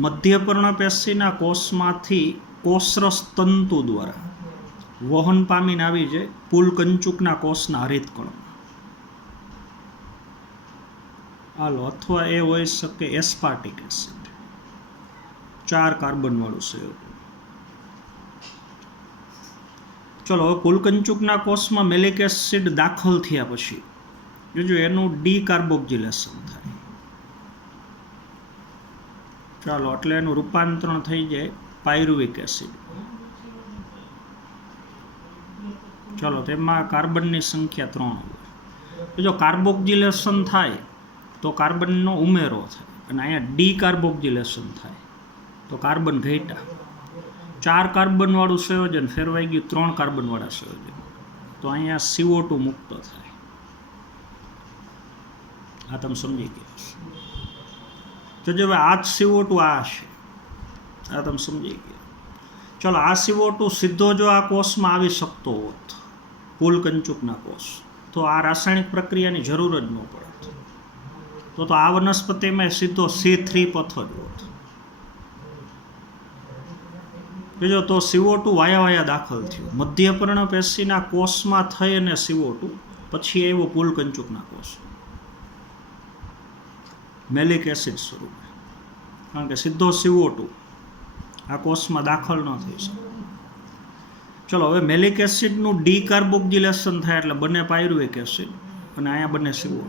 મધ્યપર્ણ પેશીના કોષમાંથી કોષરસ તંતુ દ્વારા વહન પામીને આવી જાય પુલકંચુકના કોષના હરિતકણમાં. હાલો, અથવા એ હોઈ શકે એસ્પાર્ટિક એસિડ, 4 કાર્બનવાળું સંયોજન. ચલો, હવે પુલકંચુકના કોષમાં મેલિક એસિડ દાખલ થયા પછી જોજો એનું ડીકાર્બોક્સિલેશન થાય. ચાલો, એટલે એનું રૂપાંતરણ થઈ જાય પાયરુવિક એસિડ. ચલો, તેમાં કાર્બનની સંખ્યા 3 હોય. જો કાર્બોક્સિલેશન થાય તો કાર્બનનો ઉમેરો થાય, અને અહીંયા ડીકાર્બોક્સિલેશન થાય તો કાર્બન ઘટ્યા. 4 કાર્બનવાળું સંયોજન ફેરવાઈ ગયું 3 કાર્બનવાળા સંયોજન, તો અહીંયા CO2 મુક્ત થાય. આ તમે સમજી ગયા. તો જો આ જ CO2 આ છે, આ તમે સમજી ગયા. ચલો, આ CO2 સીધો જો આ કોષમાં આવી શકતો હોત, પુલકંચુકના કોષ, તો આ રાસાયણિક પ્રક્રિયાની જરૂર જ ન પડત. તો આ વનસ્પતિમાં સીધો C3 પથ જ હોત. જો તો CO2 વાયા દાખલ થયું મધ્યપર્ણ પેશીના કોષમાં થઈ, અને CO2 પછી આવ્યો પુલકંચુકના કોષ મેલિક એસિડ સ્વરૂપે, કારણ કે સીધો CO2 આ કોષમાં દાખલ ન થઈ શકે. ચલો, હવે મેલિક એસિડનું ડીકાર્બોક્સિલેશન થાય એટલે બને પાયરુવિક એસિડ, અને અહીંયા બને CO2.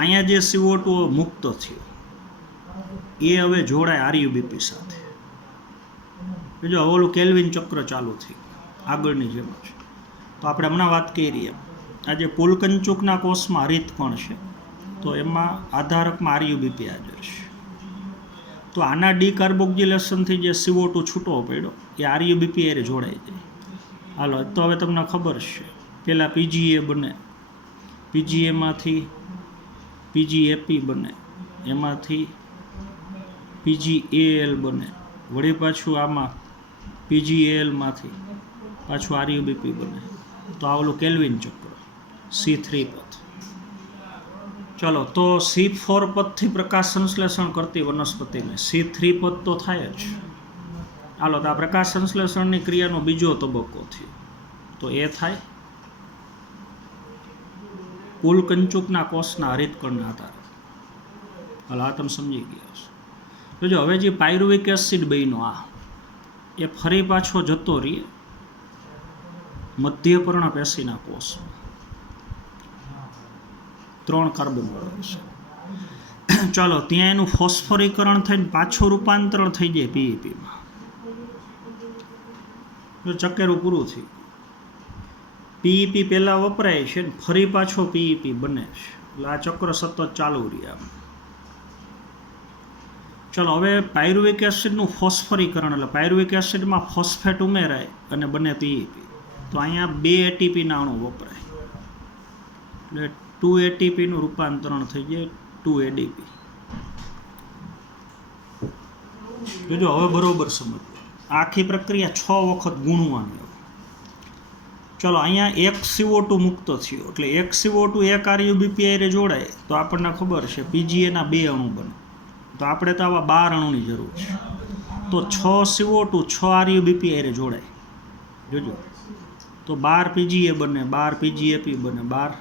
અહીંયા જે CO2 મુક્ત થયો એ હવે જોડાય RuBP સાથે. જો હવે ઓલું કેલ્વિન ચક્ર ચાલુ થઈ આગળની જેમ છે. તો આપણે હમણાં વાત કરી એમ આ જે પુલકંચુકના કોષમાં હરિતકણ છે, તો એમાં આધારકમાં RuBP હાજર છે. તો આના ડીકાર્બોક્સિલેશનથી જે CO2 છૂટો પડ્યો એ RuBP હારે જોડાઈ જાય. હાલો, તો હવે તમને ખબર છે, પહેલાં PGA બને, PGAમાંથી PGAP બને, એમાંથી PGAL બને, વળી પાછું આમાં PGALમાંથી પાછું RuBP બને. તો આ ઓલું કેલ્વિન ચક્ર C3 પથ. ચલો, તો C4 પથથી પ્રકાશ સંશ્લેષણ કરતી વનસ્પતિને C3 પથ તો થાય જ. હાલો, તો આ પ્રકાશ સંશ્લેષણની ક્રિયાનો બીજો તબક્કો થયો, તો એ થાય પુલકંચુકના કોષના હરિતકણના આધારે. હાલો, આ તમે સમજી ગયા છો. જો હવે જે પાયરુવિક એસિડ બન્યો આ એ ફરી પાછો જતો રહીએ મધ્યપર્ણ પેશીના કોષ, 3 કાર્બનવાળો છે. ચાલો, ત્યાં એનું ફોસ્ફોરીકરણ થઈને પાછું રૂપાંતરણ થઈ જાય PEPમાં. જો ચકેરું પૂરું થયું, PEP પહેલાં વપરાય છે ને ફરી પાછો PEP બને છે, એટલે આ ચક્ર સતત ચાલુ રહે આમ. ચલો, હવે પાયરુવિક એસિડનું ફોસ્ફોરીકરણ, એટલે પાયરુવિક એસિડમાં ફોસ્ફેટ ઉમેરાય અને બને PEP. તો અહીંયા 2 ATPના અણુ વપરાય, એટલે 2 ATPનું રૂપાંતરણ થઈ જાય 2 ADP. જોજો, હવે બરોબર સમજો. આખી પ્રક્રિયા 6 વખત ગુણવાની. ચલો, અહીંયા એક CO2 મુક્ત થયો, એટલે એક CO2 એક RuBP હારે જોડાય તો આપણને ખબર છે PGAના 2 અણુ બને. તો આપણે તો આવા 12 અણુની જરૂર છે. તો 6 CO2 6 RuBP હારે જોડાય. જોજો, તો 12 PGA બને, 12 PGAP બને, 12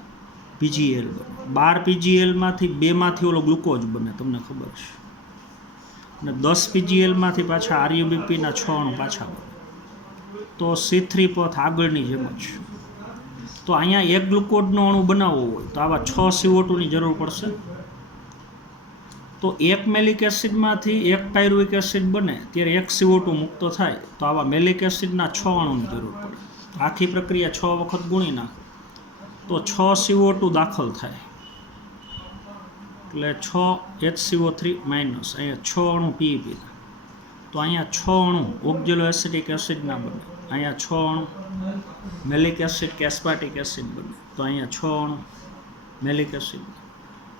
PGL બને. 12 PGLમાંથી 2માંથી ઓલો ગ્લુકોઝ બને, તમને ખબર છે. અને 10 પીજીએલમાંથી પાછા આરયુબીપીના 6 અણુ પાછા બને. તો C3 પથ આગળની જેમ જ. તો અહીંયા એક ગ્લુકોઝનો અણુ બનાવવો હોય તો આવા 6 CO2ની જરૂર પડશે. તો એક મેલિક એસિડમાંથી એક પાયરુવિક એસિડ બને ત્યારે એક CO2 મુક્ત થાય તો આવા મેલિક એસિડના 6 અણુની જરૂર પડે. આખી પ્રક્રિયા 6 વખત ગુણી નાખો તો 6 CO2 દાખલ થાય, એટલે 6 HCO3 માઇનસ અહીંયા 6 અણુ PEPના. તો અહીંયા 6 અણુ ઓક્ઝેલો એસિટિક એસિડના બને, અહીંયા 6 અણુ મેલિક એસિડ કે એસ્પાર્ટિક એસિડ બને. તો અહીંયા 6 અણુ મેલિક એસિડ,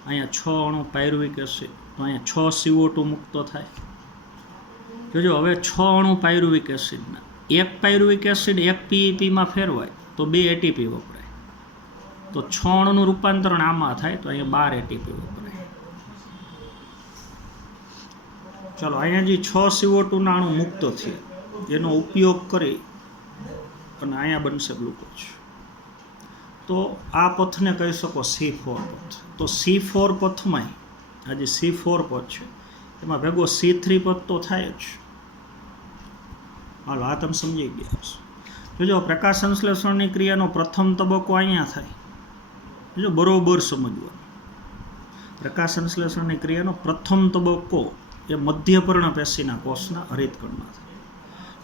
અહીંયા 6 અણુ પાયરુવિક એસિડ, તો અહીંયા 6 CO2 મુક્ત થાય. જોજો હવે 6 અણુ પાયરુવિક એસિડના, એક પાયરુવિક એસિડ એક PEPમાં ફેરવાય તો 2 ATP વપરાય. તો 6 અણુનું રૂપાંતરણ આમાં થાય તો અહીંયા 12 ATP વપરાય. ચાલો અહીંયા જે 6 CO2ના અણુ મુક્ત થયા એનો ઉપયોગ કરી અને અહીંયા બનશે ગ્લુકોઝ. તો આ પથને કહી શકો C4 પથ. તો C4 પથમાં આ જે C4 પથ છે એમાં ભેગો C3 પથ તો થાય જ. હાલો આ તમે સમજી ગયા હશો. જોજો પ્રકાશ સંશ્લેષણની ક્રિયાનો પ્રથમ તબક્કો અહીંયા થાય. જો બરોબર સમજવાનું, પ્રકાશ સંશ્લેષણની ક્રિયાનો પ્રથમ તબક્કો એ મધ્યપર્ણ પેશીના કોષના હરિતકણમાં થાય.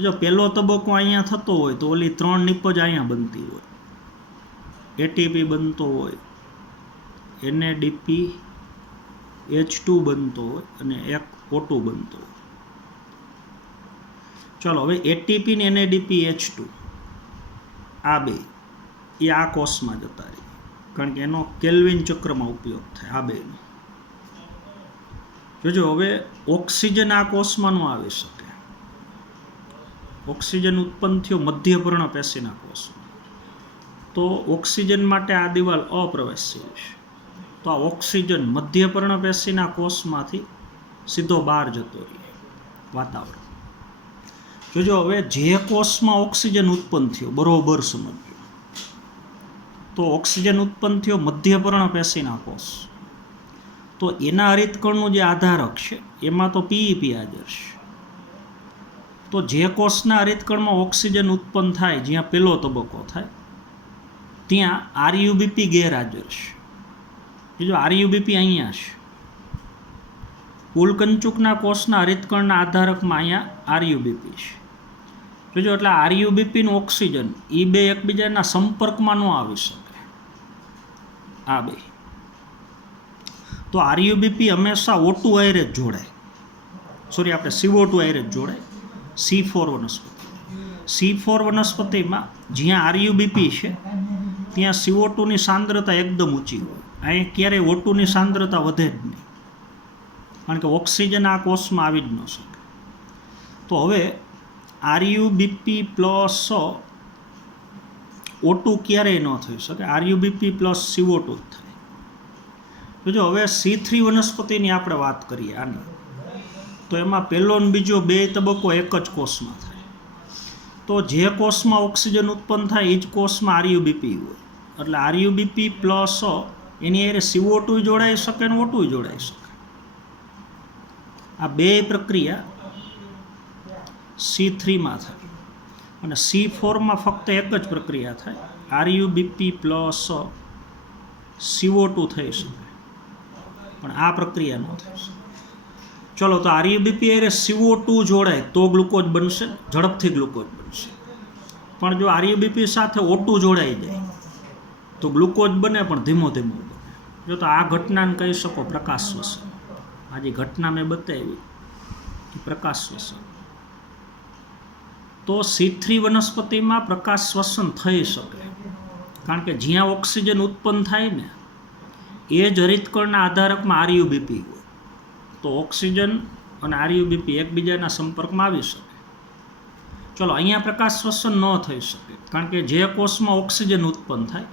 જો પહેલો તબક્કો અહીંયા થતો હોય તો ઓલી 3 નિપજ અહીંયા બનતી હોય, ATP બનતો હોય, NADP H2 બનતો હોય અને એક O2 બનતો હોય. ચાલો હવે ATP ને NADP H2 આ બે એ આ કોષમાં જતા રહે, કારણ કે એનો કેલ્વિન ચક્રમાં ઉપયોગ થાય આ બેનો. જોજો હવે ઓક્સિજન આ કોષમાં ન આવી શકે. ઓક્સિજન ઉત્પન્ન થયો મધ્યપર્ણ પેશીના કોષમાં, તો ઓક્સિજન માટે આ દિવાલ અપ્રવેશી છે. તો આ ઓક્સિજન મધ્યપર્ણ પેશીના કોષમાંથી સીધો બહાર જતો રહે વાતાવરણ. જોજો હવે જે કોષમાં ઓક્સિજન ઉત્પન્ન થયો બરોબર સમજજો. તો ઓક્સિજન ઉત્પન્ન થયો મધ્યપર્ણ પેશીના કોષ, તો એના હરિતકણનું જે આધારક છે એમાં તો PEP હાજર છે. તો જે કોષના હરિતકણમાં ઓક્સિજન ઉત્પન્ન થાય જ્યાં પહેલો તબક્કો થાય ત્યાં RUBP ગેરહાજર છે. જો RUBP અહીંયા છે, કુલકંચુકના કોષના હરિતકણના આધારકમાં અહીંયા RUBP છે. જોજો એટલે RUBP નું ઓક્સિજન એ બે એકબીજાના સંપર્કમાં ન આવી શકે આ બે. તો RUBP હંમેશા O2 હારે જ જોડાય, સોરી આપણે CO2 હારે જ જોડાય. C4 વનસ્પતિ, C4 વનસ્પતિમાં જ્યાં RUBP છે ત્યાં CO2ની સાંદ્રતા એકદમ ઊંચી હોય. અહીં ક્યારેય O2ની સાંદ્રતા વધે જ નહીં, કારણ કે ઓક્સિજન આ કોષમાં આવી જ ન શકે. તો હવે RUBP પ્લસ O2 ક્યારેય ન થઈ શકે, RUBP પ્લસ CO2 જ થાય. જો હવે C3 વનસ્પતિની આપણે વાત કરીએ આની, તો એમાં પહેલો અને બીજો બે તબક્કો એક જ કોષમાં થાય. તો જે કોષમાં ઓક્સિજન ઉત્પન્ન થાય એ જ કોષમાં RUBP હોય, એટલે RUBP પ્લસ એની હારે CO2 જોડાઈ શકે અને O2 જોડાઈ શકે. આ બે પ્રક્રિયા C3માં થાય અને C4માં ફક્ત એક જ પ્રક્રિયા થાય, RUBP પ્લસ CO2 થઈ શકે, પણ આ પ્રક્રિયા ન થઈ શકે. ચલો તો RUBP હારે CO2 જોડાય તો ગ્લુકોઝ બનશે, ઝડપથી ગ્લુકોઝ બનશે. પણ જો RUBP સાથે O2 જોડાઈ જાય તો ગ્લુકોઝ બને પણ ધીમો ધીમો બને. જો તો આ ઘટનાને કહી શકો પ્રકાશ શ્વસન. આ જે ઘટના મેં બતાવી એ પ્રકાશ શ્વસન. તો C3 વનસ્પતિમાં પ્રકાશ શ્વસન થઈ શકે, કારણ કે જ્યાં ઓક્સિજન ઉત્પન્ન થાય ને એ જ હરિતકણના આધારકમાં RUBP હોય, તો ઓક્સિજન અને RUBP એકબીજાના સંપર્કમાં આવી શકે. ચલો અહીંયા પ્રકાશ શ્વસન ન થઈ શકે, કારણ કે જે કોષમાં ઓક્સિજન ઉત્પન્ન થાય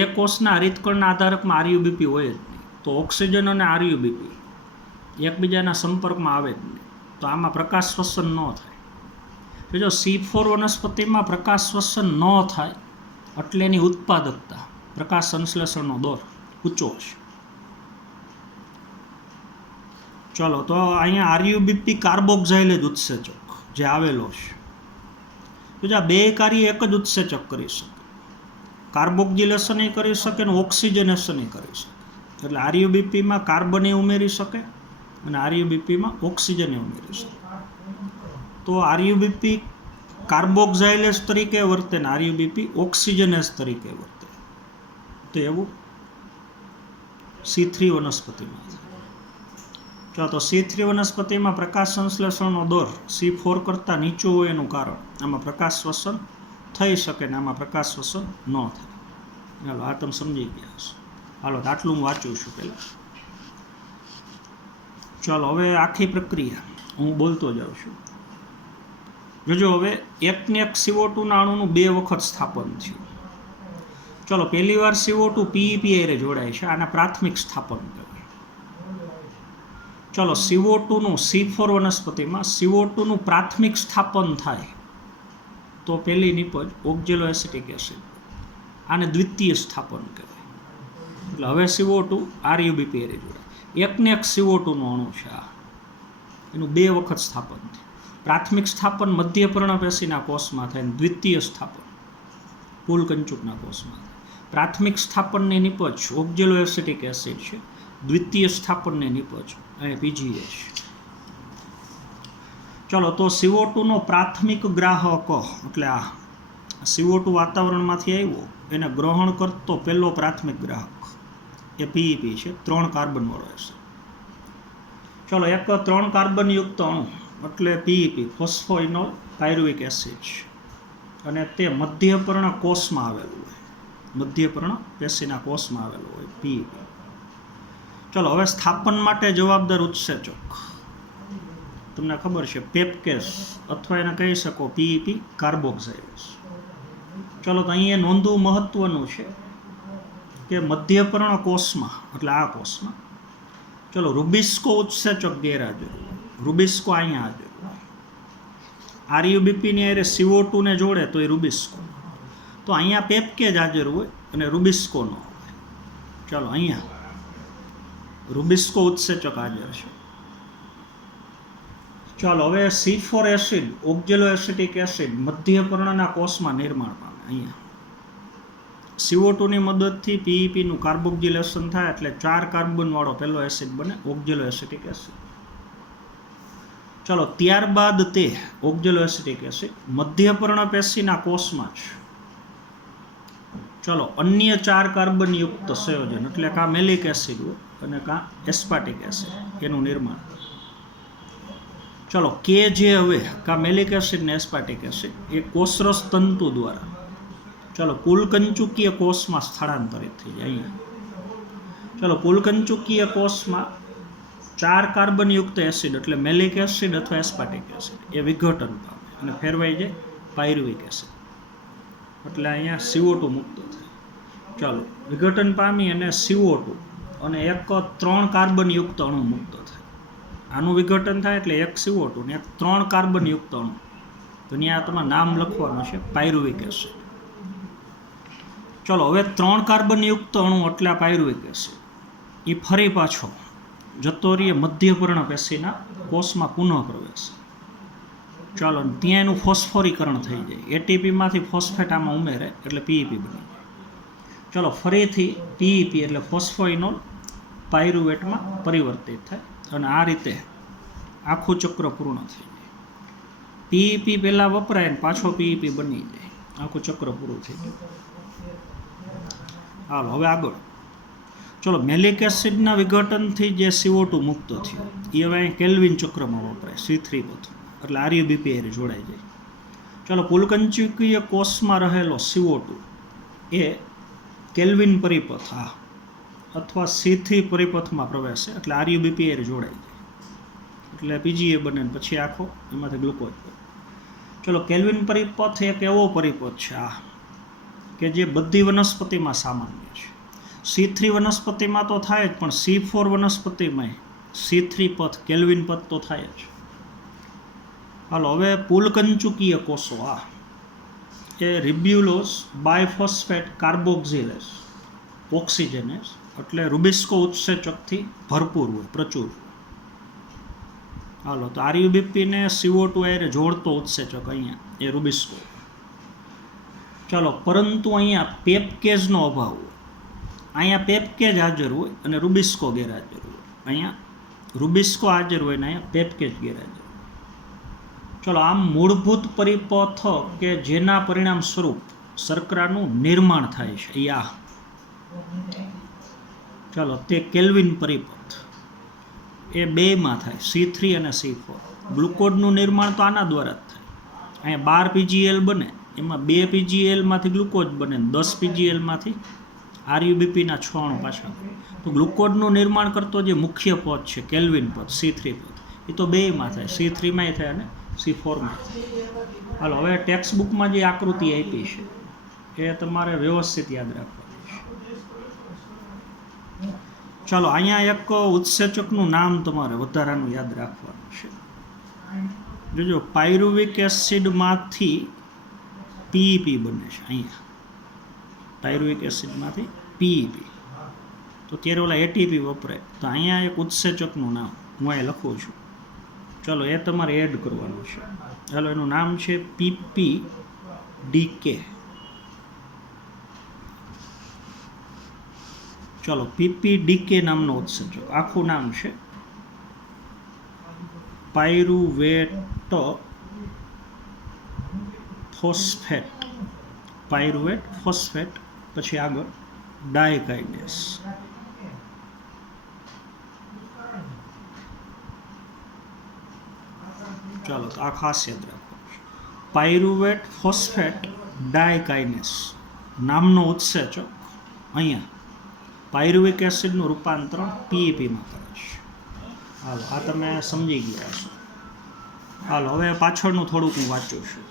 એ કોષના હરિતકણના આધારકમાં RUBP હોય જ નહીં, તો ઓક્સિજન અને RUBP એકબીજાના સંપર્કમાં આવે જ નહીં, તો આમાં પ્રકાશ શ્વસન ન થાય. જો C4 વનસ્પતિમાં પ્રકાશ શ્વસન ન થાય એટલે એની ઉત્પાદકતા, પ્રકાશ સંશ્લેષણનો દર ઊંચો છે. ચલો તો અહીંયા આરયુબીપી કાર્બોક્સાઇલેજ ઉત્સેચક જે આવેલો છે, તો જે આ બે કાર્ય એક જ ઉત્સેચક કરી શકે, કાર્બોક્સિલેશન એ કરી શકે ને ઓક્સિજનેશન એ કરી શકે. એટલે આરયુબીપીમાં કાર્બન એ ઉમેરી શકે અને આરયુબીપીમાં ઓક્સિજન એ ઉમેરી શકે. તો આરયુબીપી કાર્બોક્સાઇલેજ તરીકે વર્તે ને આરયુબીપી ઓક્સિજનેસ તરીકે વર્તે. તો એવું C3 વનસ્પતિમાં થાય. જો તો C3 વનસ્પતિમાં પ્રકાશ સંશ્લેષણનો દર C4 કરતાં નીચો હોય એનું કારણ આમાં પ્રકાશ શ્વસન થઈ શકે ને આમાં પ્રકાશ શ્વસન ન થાય. ચાલો આ તમે સમજી ગયા હશો. હાલો આટલું હું વાંચું છું પહેલાં. ચાલો હવે આખી પ્રક્રિયા હું બોલતો જાઉં છું. જોજો હવે એકને એક CO2 ના અણુનું 2 વખત સ્થાપન થયું. ચલો પહેલી વાર CO2 PEP હારે જોડાય છે, આને પ્રાથમિક સ્થાપન કહેવાય. ચલો CO2 નું C4 વનસ્પતિમાં CO2 નું પ્રાથમિક સ્થાપન થાય તો પહેલી નિપજ ઓક્ઝેલો એસિટિક એસિડ, આને દ્વિતીય સ્થાપન કહેવાય. એટલે હવે CO2 RUBP હારે જોડાય. એકને એક CO2 નો અણુ છે, આ એનું 2 વખત સ્થાપન થાય. પ્રાથમિક સ્થાપન મધ્ય પર્ણપેશીના કોષમાં થાય અને દ્વિતીય સ્થાપન પુલકંચુકના કોષમાં થાય. પ્રાથમિક સ્થાપનની નિપજ ઓક્ઝેલો એસિટિક એસિડ છે, દ્વિતીય સ્થાપનની નિપજ અહીં PGA છે. ચલો તો CO2 નો પ્રાથમિક ગ્રાહક એટલે આ CO2 વાતાવરણમાંથી આવ્યો એને ગ્રહણ કરતો પહેલો પ્રાથમિક ગ્રાહક એ PEP છે, 3 કાર્બન વાળો એસિડ. ચલો એક 3 કાર્બન યુક્ત અણુ એટલે PEP ફોસ્ફોઇનોલ પાયરુવિક એસિડ અને તે મધ્યપર્ણ કોષમાં આવેલું હોય, મધ્યપર્ણ પેશીના કોષમાં આવેલું હોય PEP. ચલો હવે સ્થાપન માટે જવાબદાર ઉત્સેચક તમને ખબર છે પેપકેસ અથવા એને કહી શકો PEP કાર્બોક્સાઇલેજ. ચલો તો અહીંયા નોંધવું મહત્વનું છે કે મધ્યપર્ણ કોષમાં એટલે આ કોષમાં ચલો રૂબિસ્કો ઉત્સેચક ગેરહાજર, રૂબિસ્કો અહીંયા હાજર. આરયુબીપીની હારે CO2 ને જોડે તો એ રૂબિસ્કો, તો અહીંયા પેપકેજ હાજર હોય અને રૂબિસ્કો ન હોય. ચલો અહીંયા રૂબિસ્કો ઉત્સેચક હાજર છે. ચાલો હવે C4 એસિડ ઓક્ઝેલો એસિટિક એસિડ મધ્યપર્ણના કોષમાં નિર્માણ પામે. અહીંયા CO2 ની મદદથી PEP નું કાર્બોક્સિલેશન થાય એટલે 4 કાર્બન વાળો પહેલો એસિડ બને ઓક્ઝેલો એસિટિક એસિડ. ચલો ત્યારબાદ તે ઓક્ઝેલો એસિટિક એસિડ મધ્યપર્ણ પેશીના કોષમાં છે. ચલો અન્ય 4 કાર્બન યુક્ત સંયોજન એટલે કાં મેલિક એસિડ હોય અને કાં એસ્પાર્ટિક એસિડ એનું નિર્માણ. ચલો કે જે હવે કાં મેલિક એસિડ ને એસ્પાર્ટિક એસિડ એ કોષરસ તંતુ દ્વારા ચલો પુલકંચુકીય કોષમાં સ્થળાંતરિત થઈ જાય. અહીંયા ચલો પુલકંચુકીય કોષમાં 4 કાર્બન યુક્ત એસિડ એટલે મેલિક એસિડ અથવા એસ્પાર્ટિક એસિડ એ વિઘટન પામે અને ફેરવાઈ જાય પાયરુવિક એસિડ એટલે અહીંયા CO2 મુક્ત થાય. ચાલો વિઘટન પામી અને CO2 અને એક 3 કાર્બન યુક્ત અણુ મુક્ત થાય. આનું વિઘટન થાય એટલે એક CO2 ને એક 3 કાર્બન યુક્ત અણુ, તો ત્યાં તમારે નામ લખવાનું છે પાયરુવિક એસિડ. ચલો હવે 3 કાર્બન યુક્ત અણુ એટલે પાયરુવિક એસિડ એ ફરી પાછો જતો રહીએ મધ્યપર્ણ પેશીના કોષમાં પુનઃ પ્રવેશ. ચાલો ત્યાં એનું ફોસ્ફોરીકરણ થઈ જાય, એટીપીમાંથી ફોસ્ફેટ આમાં ઉમેરે એટલે PEP બની જાય. ચલો ફરીથી PEP એટલે ફોસ્ફોઇનોલ પાયરુવેટમાં પરિવર્તિત થાય અને આ રીતે આખું ચક્ર પૂર્ણ થઈ જાય. PEP પહેલાં વપરાય ને પાછો PEP બની જાય, આખું ચક્ર પૂરું થઈ જાય. હાલો હવે આગળ. ચલો મેલિક એસિડના વિઘટનથી જે CO2 મુક્ત થયો એ હવે અહીં કેલ્વિન ચક્રમાં વપરાય C3 પથ એટલે RUBP હારે જોડાઈ જાય. ચલો પુલકંચુકીય કોષમાં રહેલો CO2 એ કેલ્વિન પરિપથ અથવા C3 પરિપથમાં પ્રવેશે એટલે RUBP હારે જોડાઈ જાય એટલે PGA બને ને પછી આખો એમાંથી ગ્લુકોઝ બને. ચલો કેલ્વિન પરિપથ એક એવો પરિપથ છે કે જે બધી વનસ્પતિમાં સામાન્ય છે. C3 વનસ્પતિમાં તો થાય જ પણ C4 વનસ્પતિમાં C3 પથ કેલ્વિન પથ તો થાય જ. હાલો હવે પુલકંચુકીય કોષો એ રિબ્યુલોસ બાયફોસ્ફેટ કાર્બોક્સિલેસ ઓક્સિજનેસ એટલે રૂબિસ્કો ઉત્સેચકથી ભરપૂર હોય, પ્રચુર. હાલો, તો આરયુબીપીને CO2 આરે જોડતો ઉત્સેચક અહીંયા એ રૂબિસ્કો. ચાલો, પરંતુ અહીંયા પેપકેજનો અભાવ હોય. અહીંયા પેપકેજ હાજર હોય અને રૂબિસ્કો ગેરહાજર હોય. અહીંયા રૂબિસ્કો હાજર હોય ને અહીંયા પેપકેજ ગેરહાજર. ચલો, આમ મૂળભૂત પરિપથ કે જેના પરિણામ સ્વરૂપ શર્કરાનું નિર્માણ થાય છે આ, ચાલો, તે કેલ્વિન પરિપથ એ બેમાં થાય, C3 અને C4. ગ્લુકોઝનું નિર્માણ તો આના દ્વારા જ થાય. અહીંયા 12 PgL બને, એમાં 2 PgLમાંથી ગ્લુકોઝ બને, 10 PgLમાંથી આરયુબીપીના 6 અણુ પાછા. તો ગ્લુકોઝનું નિર્માણ કરતો જે મુખ્ય પદ છે કેલ્વિન પદ, C3 પદ, એ તો બેમાં થાય, C3માંય થાય અને C4માં. હાલો, હવે ટેક્સ્ટ બુકમાં જે આકૃતિ આપી છે એ તમારે વ્યવસ્થિત યાદ રાખવાની છે. ચાલો, અહીંયા એક ઉત્સેચકનું નામ તમારે વધારાનું યાદ રાખવાનું છે. જોજો, પાયરુવિક એસિડમાંથી PEP બને છે. અહીંયા પાયરુવિક એસિડમાંથી PEP, તો ત્યારે ઓલા ATP વપરાય. તો અહીંયા એક ઉત્સેચકનું નામ હું અહીં લખું છું. ચલો, એ તમારે એડ કરવાનું છે. ચાલો, એનું નામ છે PPDK. ચલો, PPDK નામનો ઉત્સેચક, આખું નામ છે પાયરુવેટ ફોસ્ફેટ. પાયરુવેટ ફોસ્ફેટ, પછી આગળ ડાયકાઇનેસ. ચાલો, તો આ ખાસ યાદ રાખો. પાયરુવેટ ફોસ્ફેટ ડાયકાઇનેસ નામનો ઉત્સેચક અહીંયા પાયરુવિક એસિડનું રૂપાંતરણ PEPમાં કરે છે. હાલો, આ તમે સમજી ગયા છો. હાલો, હવે પાછળનું થોડુંક હું વાંચું છું.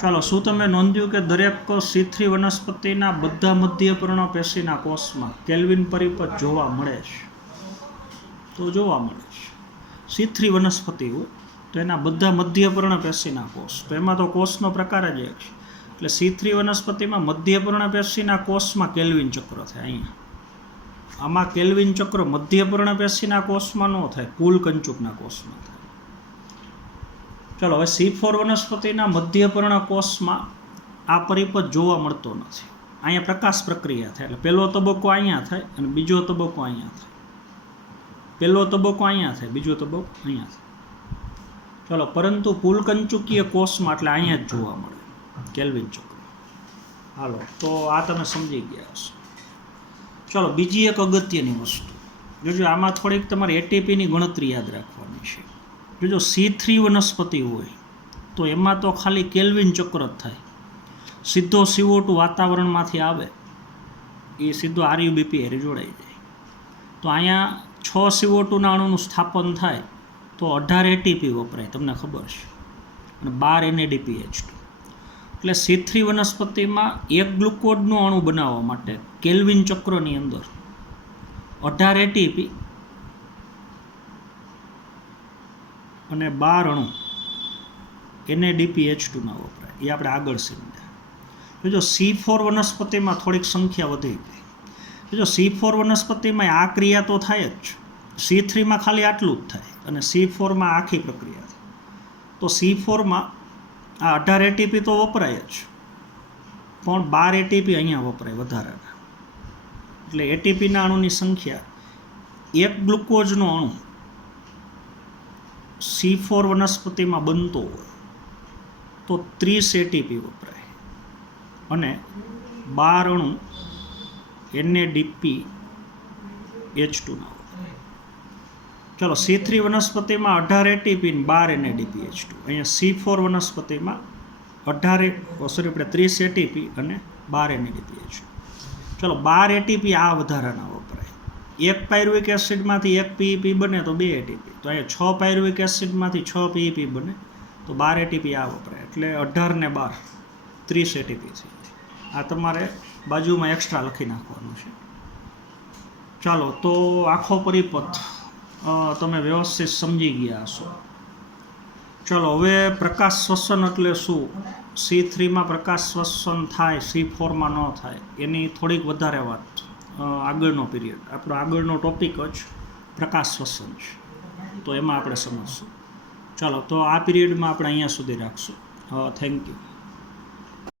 ચાલો, શું તમે નોંધ્યું કે દરેક C3 વનસ્પતિના બધા મધ્યપર્ણ પેશીના કોષમાં કેલ્વિન પરિપથ જોવા મળે છે? તો જોવા મળે છે. C3 વનસ્પતિ હોય તો એના બધા મધ્યપર્ણ પેશીના કોષ, તો એમાં તો કોષનો પ્રકાર જ એક છે. એટલે C3 વનસ્પતિમાં મધ્યપર્ણ પેશીના કોષમાં કેલ્વિન ચક્ર થાય. અહીંયા આમાં કેલ્વિન ચક્ર મધ્યપર્ણ પેશીના કોષમાં ન થાય, કુલ કંચુકના કોષમાં થાય. ચલો, હવે C4 વનસ્પતિના મધ્યપર્ણ કોષમાં આ પરિપથ જોવા મળતો નથી. અહીંયા પ્રકાશ પ્રક્રિયા થાય, એટલે પહેલો તબક્કો અહીંયા થાય અને બીજો તબક્કો અહીંયા થાય. પહેલો તબક્કો અહીંયા થાય, બીજો તબક્કો અહીંયા થાય. ચલો, પરંતુ પુલકંચુકીય કોષમાં એટલે અહીંયા જ જોવા મળે કેલ્વિન ચક્ર. હાલો, તો આ તમે સમજી ગયા હશો. ચલો, બીજી એક અગત્યની વસ્તુ જોજો, આમાં થોડીક તમારે ATPની ગણતરી યાદ રાખવાની છે. જોજો, C3 વનસ્પતિ હોય તો એમાં તો ખાલી કેલ્વિન ચક્ર જ થાય. સીધો CO2 વાતાવરણમાંથી આવે એ સીધો આરયુબીપી હારે જોડાઈ જાય. તો અહીંયા 6 CO2ના અણુનું સ્થાપન થાય તો 18 ATP વપરાય, તમને ખબર છે, અને 12 NADPH2. એટલે C3 વનસ્પતિમાં એક ગ્લુકોઝનું અણુ બનાવવા માટે કેલ્વિન ચક્રની અંદર 18 ATP અને 12 અણુ NADPH2ના વપરાય. એ આપણે આગળ સમજ્યા. જો C4 વનસ્પતિમાં થોડીક સંખ્યા વધી ગઈ. જો C4 વનસ્પતિમાં આ ક્રિયા તો થાય જ, C3માં ખાલી આટલું જ થાય અને C4માં આખી પ્રક્રિયા થાય. તો C4માં આ 18 ATP તો વપરાય જ, પણ 12 ATP અહીંયા વપરાય વધારાના. એટલે ATPના અણુની સંખ્યા, એક ગ્લુકોઝનો અણુ C4 વનસ્પતિમાં બનતો હોય તો 30 ATP વપરાય અને 12 અણુ NADPH2ના વપરાય. ચલો, C3 વનસ્પતિમાં 18 ATP ને 12 NADPH2. અહીંયા C4 વનસ્પતિમાં 30 ATP અને 12 NADPH2. ચલો, 12 ATP આ વધારાના વપરાય. એક પાયરુવિક એસિડમાંથી એક PEP બને તો 2 ATP. તો અહીંયા 6 પાયરુવિક એસિડમાંથી 6 PEP બને તો 12 ATP આ વપરાય. એટલે 18 ને 12 30 ATP થઈ જાય. આ તમારે બાજુમાં એક્સ્ટ્રા લખી નાખવાનું છે. ચાલો, તો આખો પરિપથ તમે વ્યવસ્થિત સમજી ગયા હશો. ચલો, હવે પ્રકાશ શ્વસન એટલે શું, C3માં પ્રકાશ શ્વસન થાય, C4માં ન થાય, એની થોડીક વધારે વાત આગળનો પીરિયડ, આપણો આગળનો ટોપિક જ પ્રકાશ શ્વસન છે. તો એમાં આપણે સમજશું. ચાલો, તો આ પીરિયડમાં આપણે અહીંયા સુધી રાખશું. Thank you.